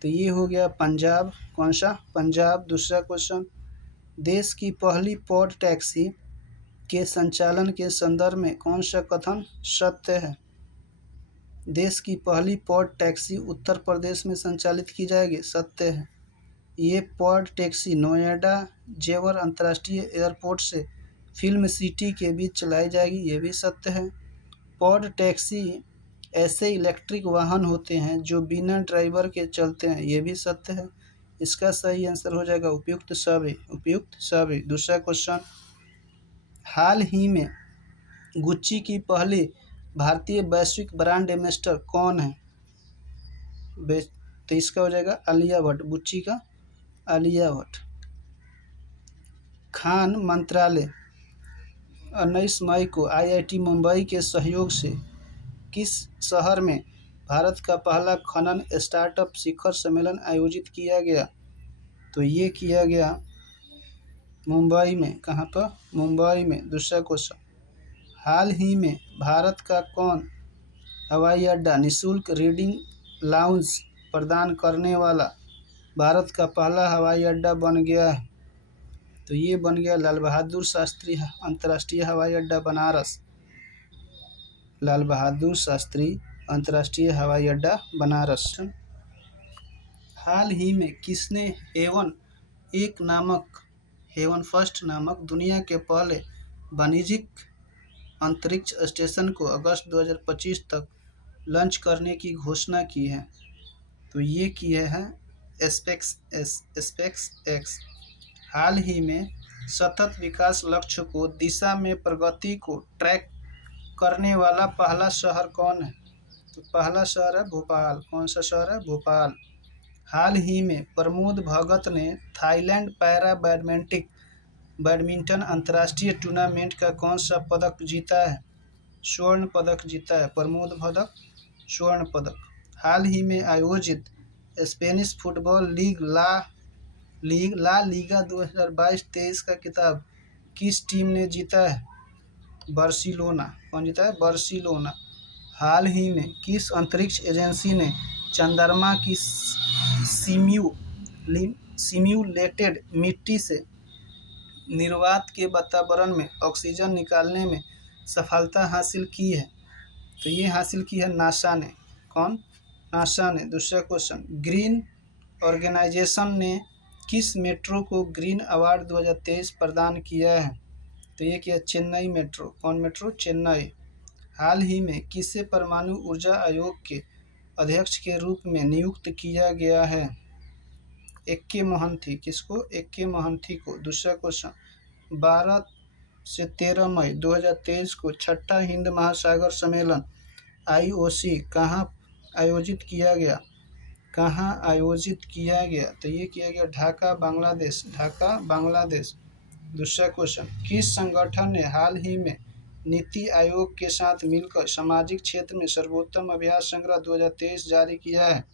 तो ये हो गया पंजाब। कौन सा? पंजाब। दूसरा क्वेश्चन, देश की पहली पॉड टैक्सी के संचालन के संदर्भ में कौन सा कथन सत्य है? देश की पहली पॉड टैक्सी उत्तर प्रदेश में संचालित की जाएगी, सत्य है। ये पॉड टैक्सी नोएडा जेवर अंतर्राष्ट्रीय एयरपोर्ट से फिल्म सिटी के बीच चलाई जाएगी, ये भी सत्य है। पॉड टैक्सी ऐसे इलेक्ट्रिक वाहन होते हैं जो बिना ड्राइवर के चलते हैं, ये भी सत्य है। इसका सही आंसर हो जाएगा उपयुक्त सभी, उपयुक्त सभी। दूसरा क्वेश्चन, हाल ही में गुच्ची की पहली भारतीय वैश्विक ब्रांड एम्बेसडर कौन है? तो इसका हो जाएगा आलिया भट्ट, गुच्ची का आलिया भट्ट। खान मंत्रालय 19 मई को IIT मुंबई के सहयोग से किस शहर में भारत का पहला खनन स्टार्टअप शिखर सम्मेलन आयोजित किया गया? तो ये किया गया मुंबई में। कहाँ पर? मुंबई में। दूसरा क्वेश्चन, हाल ही में भारत का कौन हवाई अड्डा निःशुल्क रीडिंग लाउंज प्रदान करने वाला भारत का पहला हवाई अड्डा बन गया है? तो ये बन गया लाल बहादुर शास्त्री अंतर्राष्ट्रीय हवाई अड्डा बनारस। लाल बहादुर शास्त्री अंतर्राष्ट्रीय हवाई अड्डा बनारस। हाल ही में किसने हेवन फर्स्ट नामक दुनिया के पहले वाणिज्यिक अंतरिक्ष स्टेशन को अगस्त 2025 तक लॉन्च करने की घोषणा की है? तो ये किए हैं स्पेस एक्स। हाल ही में सतत विकास लक्ष्य को दिशा में प्रगति को ट्रैक करने वाला पहला शहर कौन है? तो पहला शहर है भोपाल। कौन सा शहर है? भोपाल। हाल ही में प्रमोद भगत ने थाईलैंड पैरा बैडमिंटन अंतर्राष्ट्रीय टूर्नामेंट का कौन सा पदक जीता है? स्वर्ण पदक जीता है प्रमोद भगत, स्वर्ण पदक। हाल ही में आयोजित Spanish football league La Liga 2022-23 का खिताब किस टीम ने जीता है? बार्सिलोना। कौन जीता है? बार्सिलोना। हाल ही में किस अंतरिक्ष एजेंसी ने चंद्रमा की सिम्युलेटेड मिट्टी से निर्वात के वातावरण में ऑक्सीजन निकालने में सफलता हासिल की है? तो ये हासिल की है नासा ने। कौन? नासा ने। दूसरा क्वेश्चन, ग्रीन ऑर्गेनाइजेशन ने किस मेट्रो को ग्रीन अवार्ड 2023 प्रदान किया है? तो ये किया चेन्नई मेट्रो। कौन मेट्रो? चेन्नई। हाल ही में किसे परमाणु ऊर्जा आयोग के अध्यक्ष के रूप में नियुक्त किया गया है? AK मोहंती। किसको? AK मोहंती को। दूसरा क्वेश्चन, 12 से 13 मई 2023 को छठा हिंद महासागर सम्मेलन IOC कहाँ आयोजित किया गया? कहाँ आयोजित किया गया? तो ये किया गया ढाका, बांग्लादेश। ढाका, बांग्लादेश। दूसरा क्वेश्चन, किस संगठन ने हाल ही में नीति आयोग के साथ मिलकर सामाजिक क्षेत्र में सर्वोत्तम अभ्यास संग्रह 2023 जारी किया है?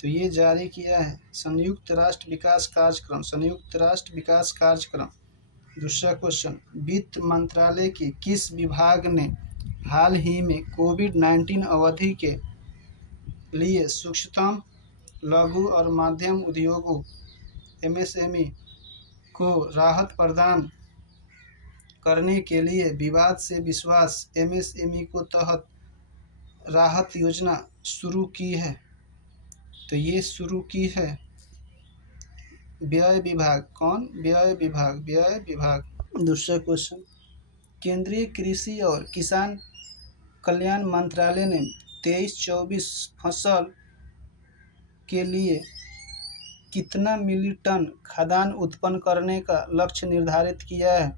तो ये जारी किया है संयुक्त राष्ट्र विकास कार्यक्रम, संयुक्त राष्ट्र विकास कार्यक्रम। दूसरा क्वेश्चन, वित्त मंत्रालय के किस विभाग ने हाल ही में कोविड-19 अवधि के लिए सूक्ष्म, लघु और मध्यम उद्योगों MSME को राहत प्रदान करने के लिए विवाद से विश्वास MSME को तहत राहत योजना शुरू की है? तो ये शुरू की है व्यय विभाग। कौन? व्यय विभाग, व्यय विभाग। दूसरा क्वेश्चन, केंद्रीय कृषि और किसान कल्याण मंत्रालय ने 23-24 फसल के लिए कितना मिलियन टन खाद्यान्न उत्पन्न करने का लक्ष्य निर्धारित किया है?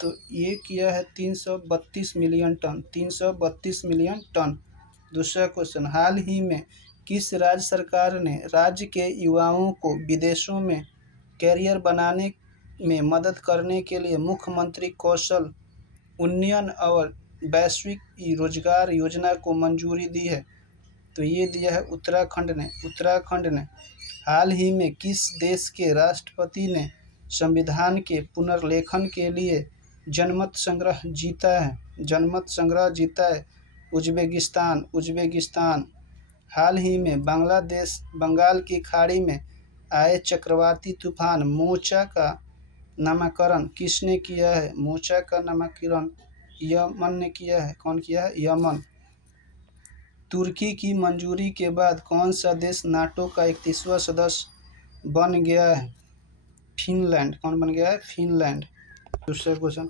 तो ये किया है 332 मिलियन टन, 332 मिलियन टन। दूसरा क्वेश्चन, हाल ही में किस राज्य सरकार ने राज्य के युवाओं को विदेशों में कैरियर बनाने में मदद करने के लिए मुख्यमंत्री कौशल उन्नयन और वैश्विक रोजगार योजना को मंजूरी दी है? तो ये दिया है उत्तराखंड ने। उत्तराखंड ने हाल ही में किस देश के राष्ट्रपति ने संविधान के पुनर्लेखन के लिए जनमत संग्रह जीता है? जनमत संग्रह जीता है उज्बेकिस्तान। उज्बेकिस्तान। हाल ही में बंगाल की खाड़ी में आए चक्रवाती तूफान मोचा का नामकरण किसने किया है? मोचा का नामकरण यमन ने किया है। कौन किया है? यमन। तुर्की की मंजूरी के बाद कौन सा देश नाटो का 31वां सदस्य बन गया है? फिनलैंड। कौन बन गया है? फिनलैंड। दूसरा क्वेश्चन,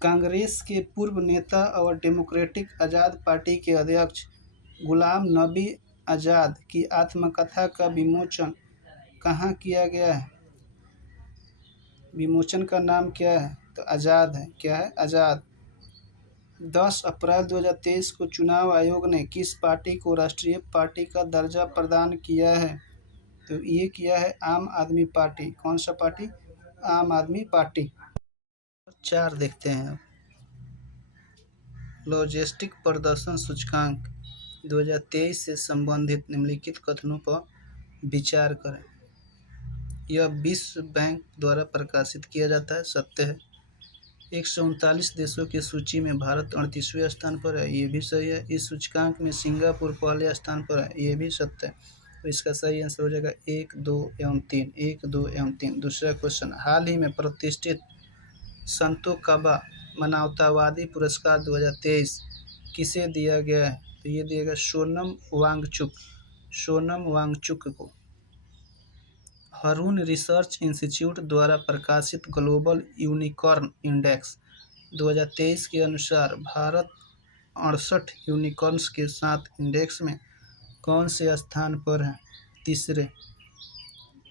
कांग्रेस के पूर्व नेता और डेमोक्रेटिक आज़ाद पार्टी के अध्यक्ष गुलाम नबी आज़ाद की आत्मकथा का विमोचन कहाँ किया गया है? विमोचन का नाम क्या है? तो आज़ाद है। क्या है? आज़ाद। 10 अप्रैल 2023 को चुनाव आयोग ने किस पार्टी को राष्ट्रीय पार्टी का दर्जा प्रदान किया है? तो ये किया है आम आदमी पार्टी। कौन सा पार्टी? आम आदमी पार्टी। 4 देखते हैं अब। लॉजिस्टिक प्रदर्शन सूचकांक 2023 से संबंधित निम्नलिखित कथनों पर विचार करें। यह विश्व बैंक द्वारा प्रकाशित किया जाता है। सत्य है। 139 देशों की सूची में भारत 38वें स्थान पर है। ये भी सही है। इस सूचकांक में सिंगापुर पहले स्थान पर है। ये भी सत्य है। तो इसका सही आंसर हो जाएगा 1, 2 एवं 3। 1, 2 एवं 3। दूसरा क्वेश्चन, हाल ही में प्रतिष्ठित संतो काबा मानवतावादी पुरस्कार 2023 किसे दिया गया है? तो ये दिया गया सोनम वांगचुक। सोनम वांगचुक को। हरून रिसर्च इंस्टीट्यूट द्वारा प्रकाशित ग्लोबल यूनिकॉर्न इंडेक्स 2023 के अनुसार भारत 68 यूनिकॉर्न्स के साथ इंडेक्स में कौन से स्थान पर है? तीसरे।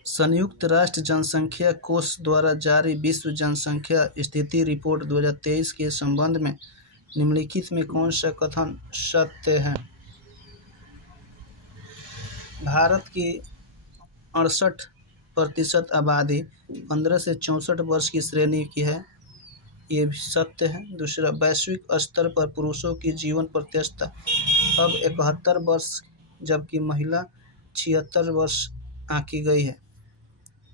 संयुक्त राष्ट्र जनसंख्या कोष द्वारा जारी विश्व जनसंख्या स्थिति रिपोर्ट 2023 के संबंध में निम्नलिखित में कौन सा कथन सत्य है? भारत की 68% आबादी 15 से 64 वर्ष की श्रेणी की है। ये भी सत्य है। दूसरा, वैश्विक स्तर पर पुरुषों की जीवन प्रत्याशा अब 71 वर्ष जबकि महिला 76 वर्ष आंकी गई है।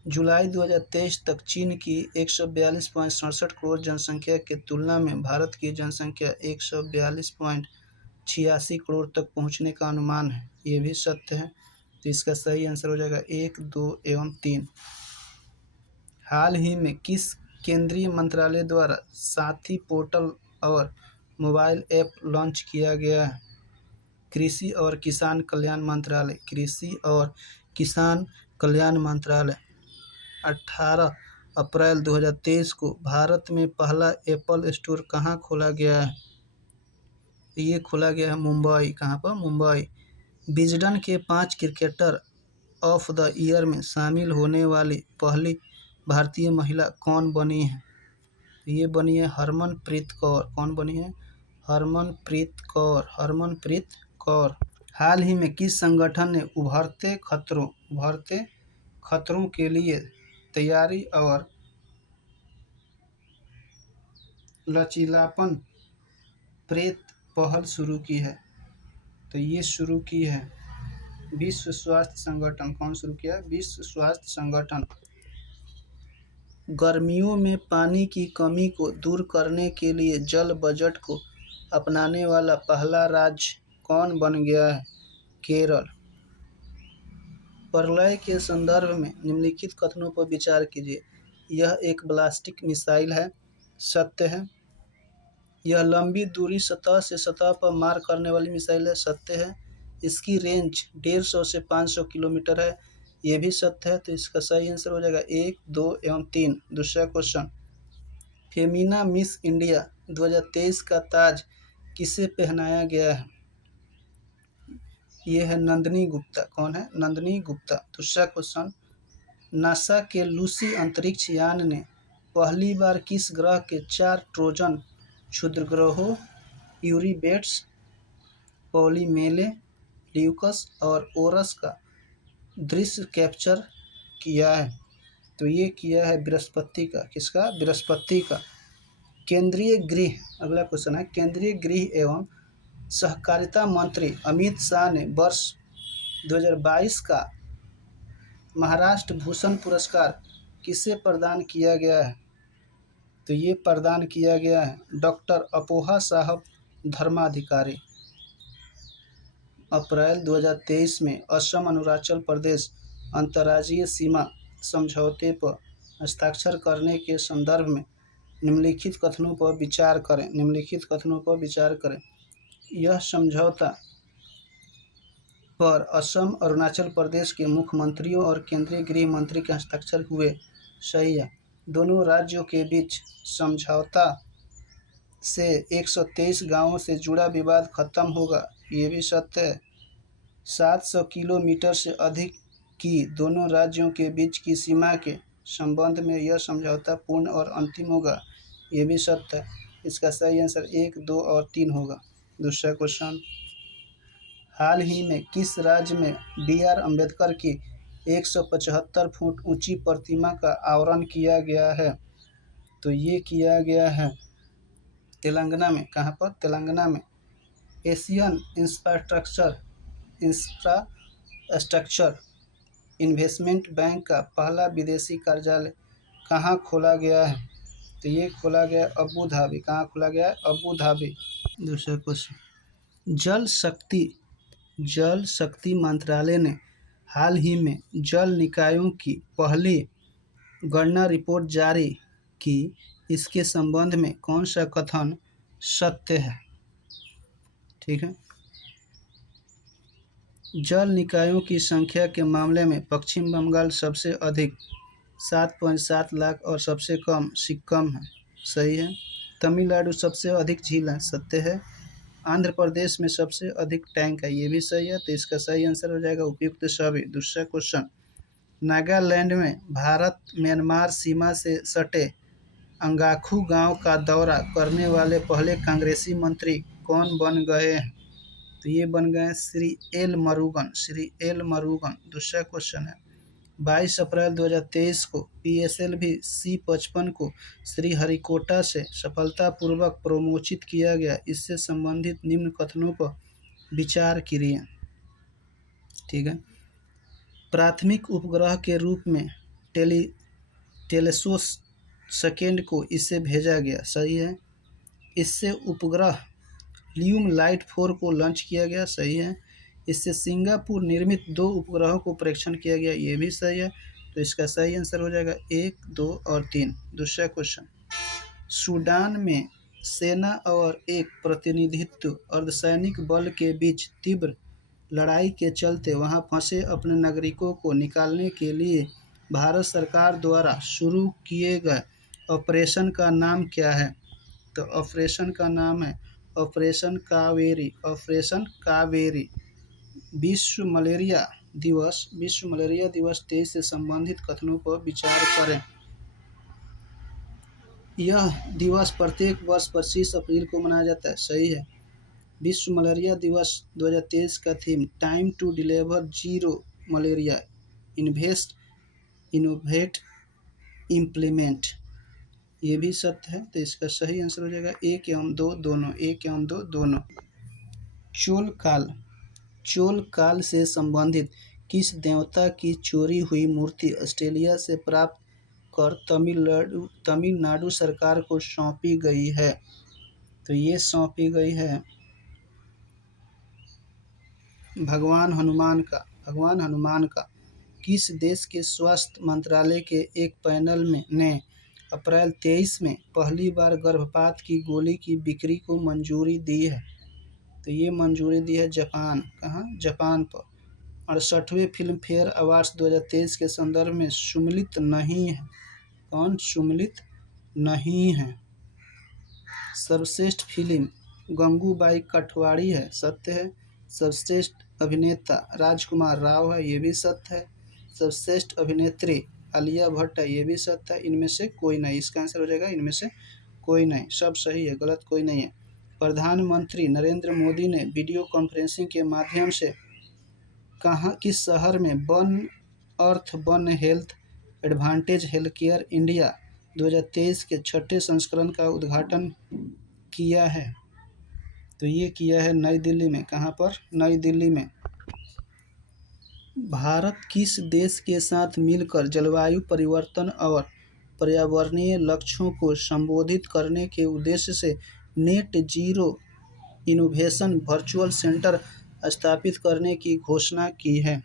जुलाई 2023 तक चीन की 142.67 करोड़ जनसंख्या की तुलना में भारत की जनसंख्या 142.86 करोड़ तक पहुंचने का अनुमान है। ये भी सत्य है। तो इसका सही आंसर हो जाएगा 1, 2 एवं 3। हाल ही में किस केंद्रीय मंत्रालय द्वारा साथी पोर्टल और मोबाइल ऐप लॉन्च किया गया है? कृषि और किसान कल्याण मंत्रालय। कृषि और किसान कल्याण मंत्रालय। 18 अप्रैल 2023 को भारत में पहला एप्पल स्टोर कहाँ खोला गया है? ये खोला गया है मुंबई। कहाँ पर? मुंबई। विजडन के 5 क्रिकेटर ऑफ द ईयर में शामिल होने वाली पहली भारतीय महिला कौन बनी है? ये बनी है हरमनप्रीत कौर। कौन बनी है? हरमनप्रीत कौर। हरमनप्रीत कौर। हाल ही में किस संगठन ने उभरते खतरों के लिए तैयारी और लचीलापन प्रेत पहल शुरू की है? तो ये शुरू की है विश्व स्वास्थ्य संगठन। कौन शुरू किया? विश्व स्वास्थ्य संगठन। गर्मियों में पानी की कमी को दूर करने के लिए जल बजट को अपनाने वाला पहला राज्य कौन बन गया है? केरल। प्रलय के संदर्भ में निम्नलिखित कथनों पर विचार कीजिए। यह एक बैलिस्टिक मिसाइल है। सत्य है। यह लंबी दूरी सतह से सतह पर मार करने वाली मिसाइल है। सत्य है। इसकी रेंज 150 से 500 किलोमीटर है। ये भी सत्य है। तो इसका सही आंसर हो जाएगा 1, 2 एवं 3। दूसरा क्वेश्चन, फेमिना मिस इंडिया 2023 का ताज किसे पहनाया गया है? ये है नंदिनी गुप्ता। कौन है? नंदिनी गुप्ता। दूसरा क्वेश्चन, नासा के लूसी अंतरिक्ष यान ने पहली बार किस ग्रह के 4 ट्रोजन क्षुद्रग्रहों यूरीबेट्स, पॉलीमेले, ल्यूकस और ओरस का दृश्य कैप्चर किया है? तो ये किया है बृहस्पति का। किसका? बृहस्पति का। केंद्रीय गृह अगला क्वेश्चन है, केंद्रीय गृह एवं सहकारिता मंत्री अमित शाह ने वर्ष 2022 का महाराष्ट्र भूषण पुरस्कार किसे प्रदान किया गया है? तो ये प्रदान किया गया है डॉक्टर अपोहा साहब धर्माधिकारी। अप्रैल 2023 में असम अरुणाचल प्रदेश अंतर्राज्यीय सीमा समझौते पर हस्ताक्षर करने के संदर्भ में निम्नलिखित कथनों पर विचार करें। यह समझौता पर असम अरुणाचल प्रदेश के मुख्यमंत्रियों और केंद्रीय गृह मंत्री के हस्ताक्षर हुए। सही है। दोनों राज्यों के बीच समझौता से 123 गांवों से जुड़ा विवाद खत्म होगा। ये भी सत्य है। 700 किलोमीटर से अधिक की दोनों राज्यों के बीच की सीमा के संबंध में यह समझौता पूर्ण और अंतिम होगा। ये भी सत्य है। इसका सही आंसर 1, 2 और 3 होगा। दूसरा क्वेश्चन, हाल ही में किस राज्य में BR अम्बेडकर की 175 फुट ऊंची प्रतिमा का अनावरण किया गया है? तो ये किया गया है तेलंगाना में। कहाँ पर? तेलंगाना में। एशियन इंफ्रास्ट्रक्चर इन्वेस्टमेंट बैंक का पहला विदेशी कार्यालय कहाँ खोला गया है? तो ये खोला गया अबू धाबी। कहाँ खोला गया है? Abu Dhabi. दूसरा क्वेश्चन, जल शक्ति मंत्रालय ने हाल ही में जल निकायों की पहली गणना रिपोर्ट जारी की। इसके संबंध में कौन सा कथन सत्य है? ठीक है। जल निकायों की संख्या के मामले में पश्चिम बंगाल सबसे अधिक 7.7 लाख और सबसे कम सिक्किम है। सही है। तमिलनाडु सबसे अधिक झील है। सत्य है। आंध्र प्रदेश में सबसे अधिक टैंक है। ये भी सही है। तो इसका सही आंसर हो जाएगा उपयुक्त सभी। दूसरा क्वेश्चन, नागालैंड में भारत म्यांमार सीमा से सटे अंगाखू गांव का दौरा करने वाले पहले कांग्रेसी मंत्री कौन बन गए हैं? तो ये बन गए श्री एल मरुगन। दूसरा क्वेश्चन है, 22 अप्रैल 2023 को PSLV C55 को श्रीहरिकोटा से सफलतापूर्वक प्रमोचित किया गया। इससे संबंधित निम्न कथनों पर विचार कीजिए। ठीक है। प्राथमिक उपग्रह के रूप में टेलेसोस सेकेंड को इसे भेजा गया। सही है। इससे उपग्रह ल्यूम लाइट 4 को लॉन्च किया गया। सही है। इससे सिंगापुर निर्मित 2 उपग्रहों को परीक्षण किया गया। ये भी सही है। तो इसका सही आंसर हो जाएगा 1, 2 और 3। दूसरा क्वेश्चन, सूडान में सेना और एक प्रतिनिधित्व अर्धसैनिक बल के बीच तीव्र लड़ाई के चलते वहां फंसे अपने नागरिकों को निकालने के लिए भारत सरकार द्वारा शुरू किए गए ऑपरेशन का नाम क्या है? तो ऑपरेशन का नाम है ऑपरेशन कावेरी। विश्व मलेरिया दिवस 23 से संबंधित कथनों पर विचार करें। यह दिवस प्रत्येक वर्ष 25 अप्रैल को मनाया जाता है। सही है। विश्व मलेरिया दिवस 2023 का theme time to deliver zero malaria, innovate implement. ये भी सत्य है। तो इसका सही आंसर हो जाएगा 1 एवं 2 दोनों। चोल काल से संबंधित किस देवता की चोरी हुई मूर्ति ऑस्ट्रेलिया से प्राप्त कर तमिलनाडु सरकार को सौंपी गई है? तो ये सौंपी गई है भगवान हनुमान का। किस देश के स्वास्थ्य मंत्रालय के एक पैनल ने अप्रैल 23 में पहली बार गर्भपात की गोली की बिक्री को मंजूरी दी है? तो ये मंजूरी दी है जापान। कहाँ? जापान पर। 68वें फिल्म फेयर अवार्ड्स 2023 के संदर्भ में सम्मिलित नहीं है। कौन सम्मिलित नहीं है? सर्वश्रेष्ठ फिल्म गंगूबाई काठवाड़ी है। सत्य है। सर्वश्रेष्ठ अभिनेता राजकुमार राव है। ये भी सत्य है। सर्वश्रेष्ठ अभिनेत्री आलिया भट्ट है। ये भी सत्य है। इनमें से कोई नहीं। इसका आंसर हो जाएगा इनमें से कोई नहीं। सब सही है, गलत कोई नहीं है। प्रधानमंत्री नरेंद्र मोदी ने वीडियो कॉन्फ्रेंसिंग के माध्यम से किस शहर में one health advantage healthcare India 2023 के छठे संस्करण का उद्घाटन किया है? तो ये किया है नई दिल्ली में। कहाँ पर? नई दिल्ली में। भारत किस देश के साथ मिलकर जलवायु परिवर्तन और पर्यावरणीय लक्ष्यों को संबोधित करने के उद्देश्य से net zero innovation virtual centre स्थापित करने की घोषणा की है?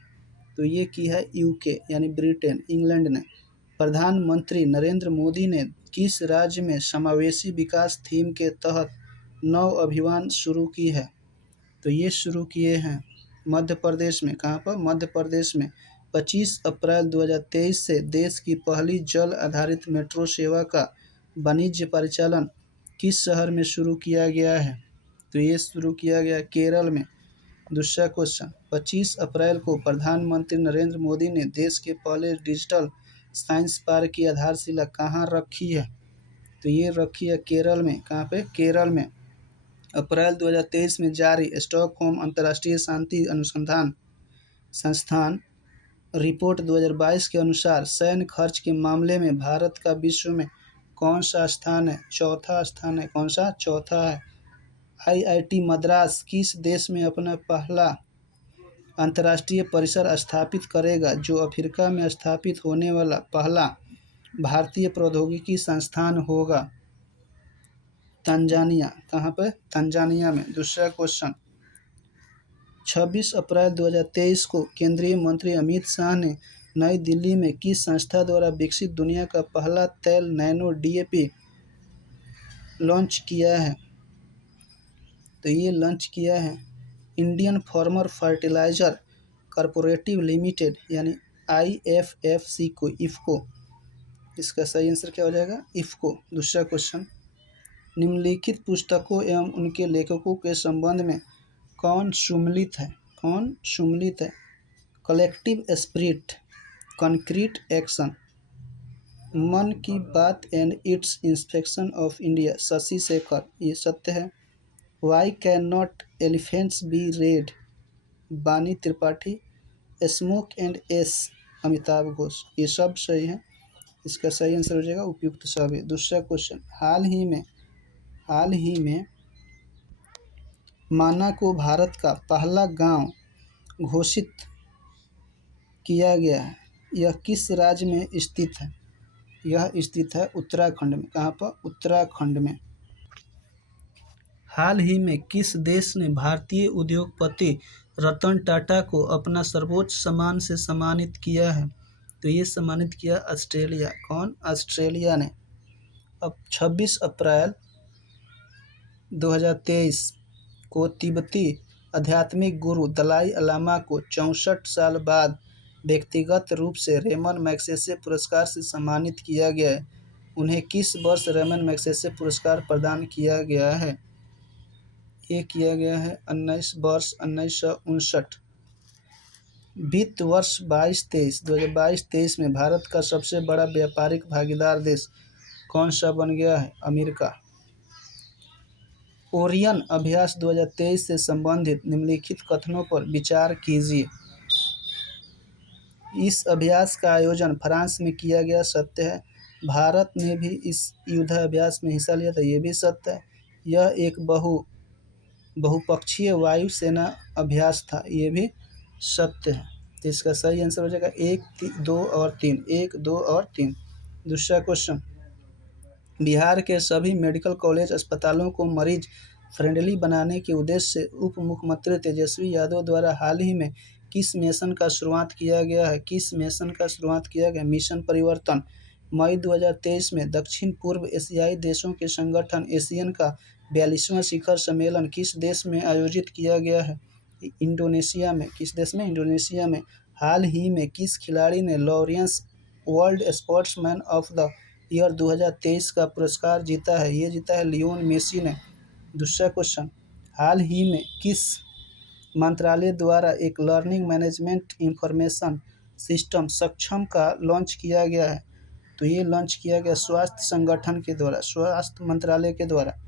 तो ये की है यूके यानी ब्रिटेन, इंग्लैंड ने। प्रधानमंत्री नरेंद्र मोदी ने किस राज्य में समावेशी विकास थीम के तहत 9 अभियान शुरू की है? तो ये शुरू किए हैं मध्य प्रदेश में। कहाँ पर? मध्य प्रदेश में। 25 अप्रैल 2023 से देश की पहली जल आधारित मेट्रो सेवा का वाणिज्य परिचालन किस शहर में शुरू किया गया है? तो ये शुरू किया गया केरल में। दूसरा क्वेश्चन, 25 अप्रैल को प्रधानमंत्री नरेंद्र मोदी ने देश के पहले डिजिटल साइंस पार्क की आधारशिला कहाँ रखी है? तो ये रखी है केरल में। कहाँ पे? केरल में। अप्रैल 2023 में जारी स्टॉकहोम अंतर्राष्ट्रीय शांति अनुसंधान संस्थान रिपोर्ट 2022 के अनुसार सैन्य खर्च के मामले में भारत का विश्व में कौन सा स्थान है? चौथा स्थान है। कौन सा? चौथा है। आईआईटी मद्रास किस देश में अपना पहला अंतर्राष्ट्रीय परिसर स्थापित करेगा, जो अफ्रीका में स्थापित होने वाला पहला भारतीय प्रौद्योगिकी संस्थान होगा? तंजानिया। कहाँ पे? तंजानिया में। दूसरा क्वेश्चन, 26 अप्रैल 2023 को केंद्रीय मंत्री अमित शाह ने नई दिल्ली में किस संस्था द्वारा विकसित दुनिया का पहला तेल नैनो डीएपी लॉन्च किया है? तो ये लॉन्च किया है Indian farmer fertiliser cooperative limited यानी आईएफएफसी को, इफ़को। इसका सही आंसर क्या हो जाएगा? इफ़को। दूसरा क्वेश्चन, निम्नलिखित पुस्तकों एवं उनके लेखकों के संबंध में कौन सम्मिलित है? कौन सम्मिलित है? Collective spirit, concrete action, Mann Ki Baat and its inspection of India, Shashi Shekhar, ये सत्य है। Why can not elephants be red, Bani Tripathi, smoke and ashes, Amitav Ghosh, ये सब सही है। इसका सही आंसर हो जाएगा उपयुक्त सभी। दूसरा क्वेश्चन, हाल ही में माना को भारत का पहला गांव घोषित किया गया है, यह किस राज्य में स्थित है? यह स्थित है उत्तराखंड में। कहाँ पर? उत्तराखंड में। हाल ही में किस देश ने भारतीय उद्योगपति रतन टाटा को अपना सर्वोच्च सम्मान से सम्मानित किया है? तो ये सम्मानित किया ऑस्ट्रेलिया। कौन? ऑस्ट्रेलिया ने। अब 26 अप्रैल 2023 को तिब्बती आध्यात्मिक गुरु दलाई लामा को 64 साल बाद व्यक्तिगत रूप से रेमन मैग्सेसे पुरस्कार से सम्मानित किया गया है। उन्हें किस वर्ष रेमन मैग्सेसे पुरस्कार प्रदान किया गया है? ये किया गया है 1959। वित्त वर्ष 2022-23 में भारत का सबसे बड़ा व्यापारिक भागीदार देश कौन सा बन गया है? अमेरिका। ओरियन अभ्यास 2023 से संबंधित निम्नलिखित कथनों पर विचार कीजिए। इस अभ्यास का आयोजन फ्रांस में किया गया, सत्य है। भारत ने भी इस युद्धाभ्यास में हिस्सा लिया था, ये भी सत्य है। यह एक बहुपक्षीय वायुसेना अभ्यास था, ये भी सत्य है। तो इसका सही आंसर हो जाएगा 1, 2 और 3। 1, 2 और 3। दूसरा क्वेश्चन, बिहार के सभी मेडिकल कॉलेज अस्पतालों को मरीज फ्रेंडली बनाने के उद्देश्य से उप मुख्यमंत्री तेजस्वी यादव द्वारा हाल ही में किस मिशन का शुरुआत किया गया है? किस मिशन का शुरुआत किया गया? मिशन परिवर्तन। मई 2023 में दक्षिण पूर्व एशियाई देशों के संगठन एशियन का 42वां शिखर सम्मेलन किस देश में आयोजित किया गया है? इंडोनेशिया में। किस देश में? इंडोनेशिया में। हाल ही में किस खिलाड़ी ने Lawrence world sportsman of the year 2023 का पुरस्कार जीता है? ये जीता है लियोन मेसी ने। दूसरा क्वेश्चन, हाल ही में किस मंत्रालय द्वारा एक लर्निंग मैनेजमेंट इंफॉर्मेशन सिस्टम सक्षम का लॉन्च किया गया है? तो ये लॉन्च किया गया स्वास्थ्य संगठन के द्वारा, स्वास्थ्य मंत्रालय के द्वारा।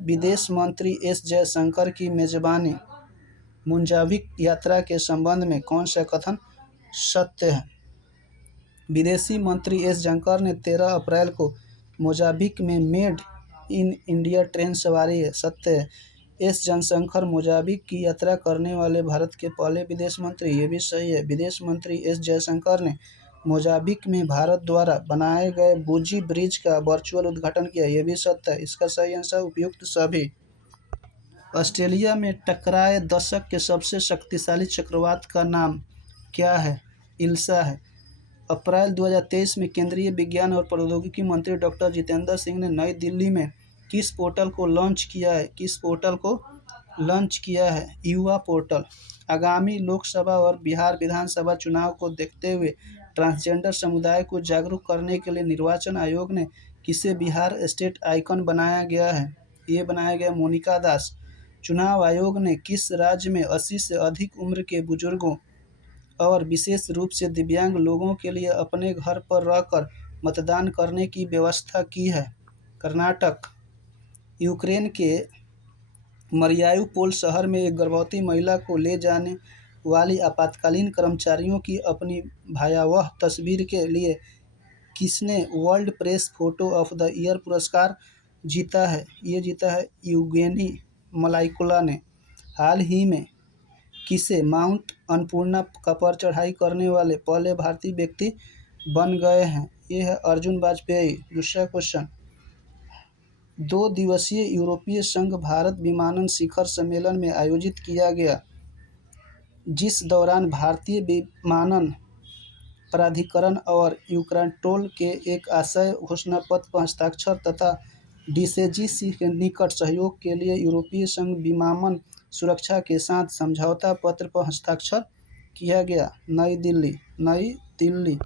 विदेश मंत्री एस जयशंकर की मेजबानी मुंजाविक यात्रा के संबंध में कौन सा कथन सत्य है? विदेशी मंत्री एस जयशंकर ने 13 अप्रैल को मोजाम्बिक में मेड इन इंडिया ट्रेन सवारी है। सत्य है, एस जयशंकर मोजाम्बिक की यात्रा करने वाले भारत के पहले विदेश मंत्री। ये भी सही है, विदेश मंत्री एस जयशंकर ने मोजाम्बिक में भारत द्वारा बनाए गए बुजी ब्रिज का वर्चुअल उद्घाटन किया। ये भी सत्य है, इसका सही आंसर उपयुक्त सभी। ऑस्ट्रेलिया में टकराए दशक के सबसे शक्तिशाली चक्रवात का नाम क्या है? इल्सा है। अप्रैल 2023 में केंद्रीय विज्ञान और प्रौद्योगिकी मंत्री डॉक्टर जितेंद्र सिंह ने नई दिल्ली में किस पोर्टल को लॉन्च किया है? किस पोर्टल को लॉन्च किया है? युवा पोर्टल। आगामी लोकसभा और बिहार विधानसभा चुनाव को देखते हुए ट्रांसजेंडर समुदाय को जागरूक करने के लिए निर्वाचन आयोग ने किसे बिहार स्टेट आइकन बनाया गया है? ये बनाया गया मोनिका दास। चुनाव आयोग ने किस राज्य में 80 से अधिक उम्र के बुजुर्गों और विशेष रूप से दिव्यांग लोगों के लिए अपने घर पर रहकर मतदान करने की व्यवस्था की है? कर्नाटक। यूक्रेन के मरियायुपोल शहर में एक गर्भवती महिला को ले जाने वाली आपातकालीन कर्मचारियों की अपनी भयावह तस्वीर के लिए किसने world press photo of the year पुरस्कार जीता है? ये जीता है यूगेनी मलाइकोला ने। हाल ही में किसे माउंट अन्नपूर्णा पर चढ़ाई करने वाले पहले भारतीय व्यक्ति बन गए हैं? ये है अर्जुन वाजपेयी। दूसरा क्वेश्चन, 2 दिवसीय यूरोपीय संघ भारत विमानन शिखर सम्मेलन में आयोजित किया गया, जिस दौरान भारतीय विमानन प्राधिकरण और यूक्रेनटोल के एक आशय घोषणा पत्र पर हस्ताक्षर तथा डीसीजी के निकट सहयोग के लिए यूरोपीय संघ विमानन सुरक्षा के साथ समझौता पत्र पर हस्ताक्षर किया गया। नई दिल्ली।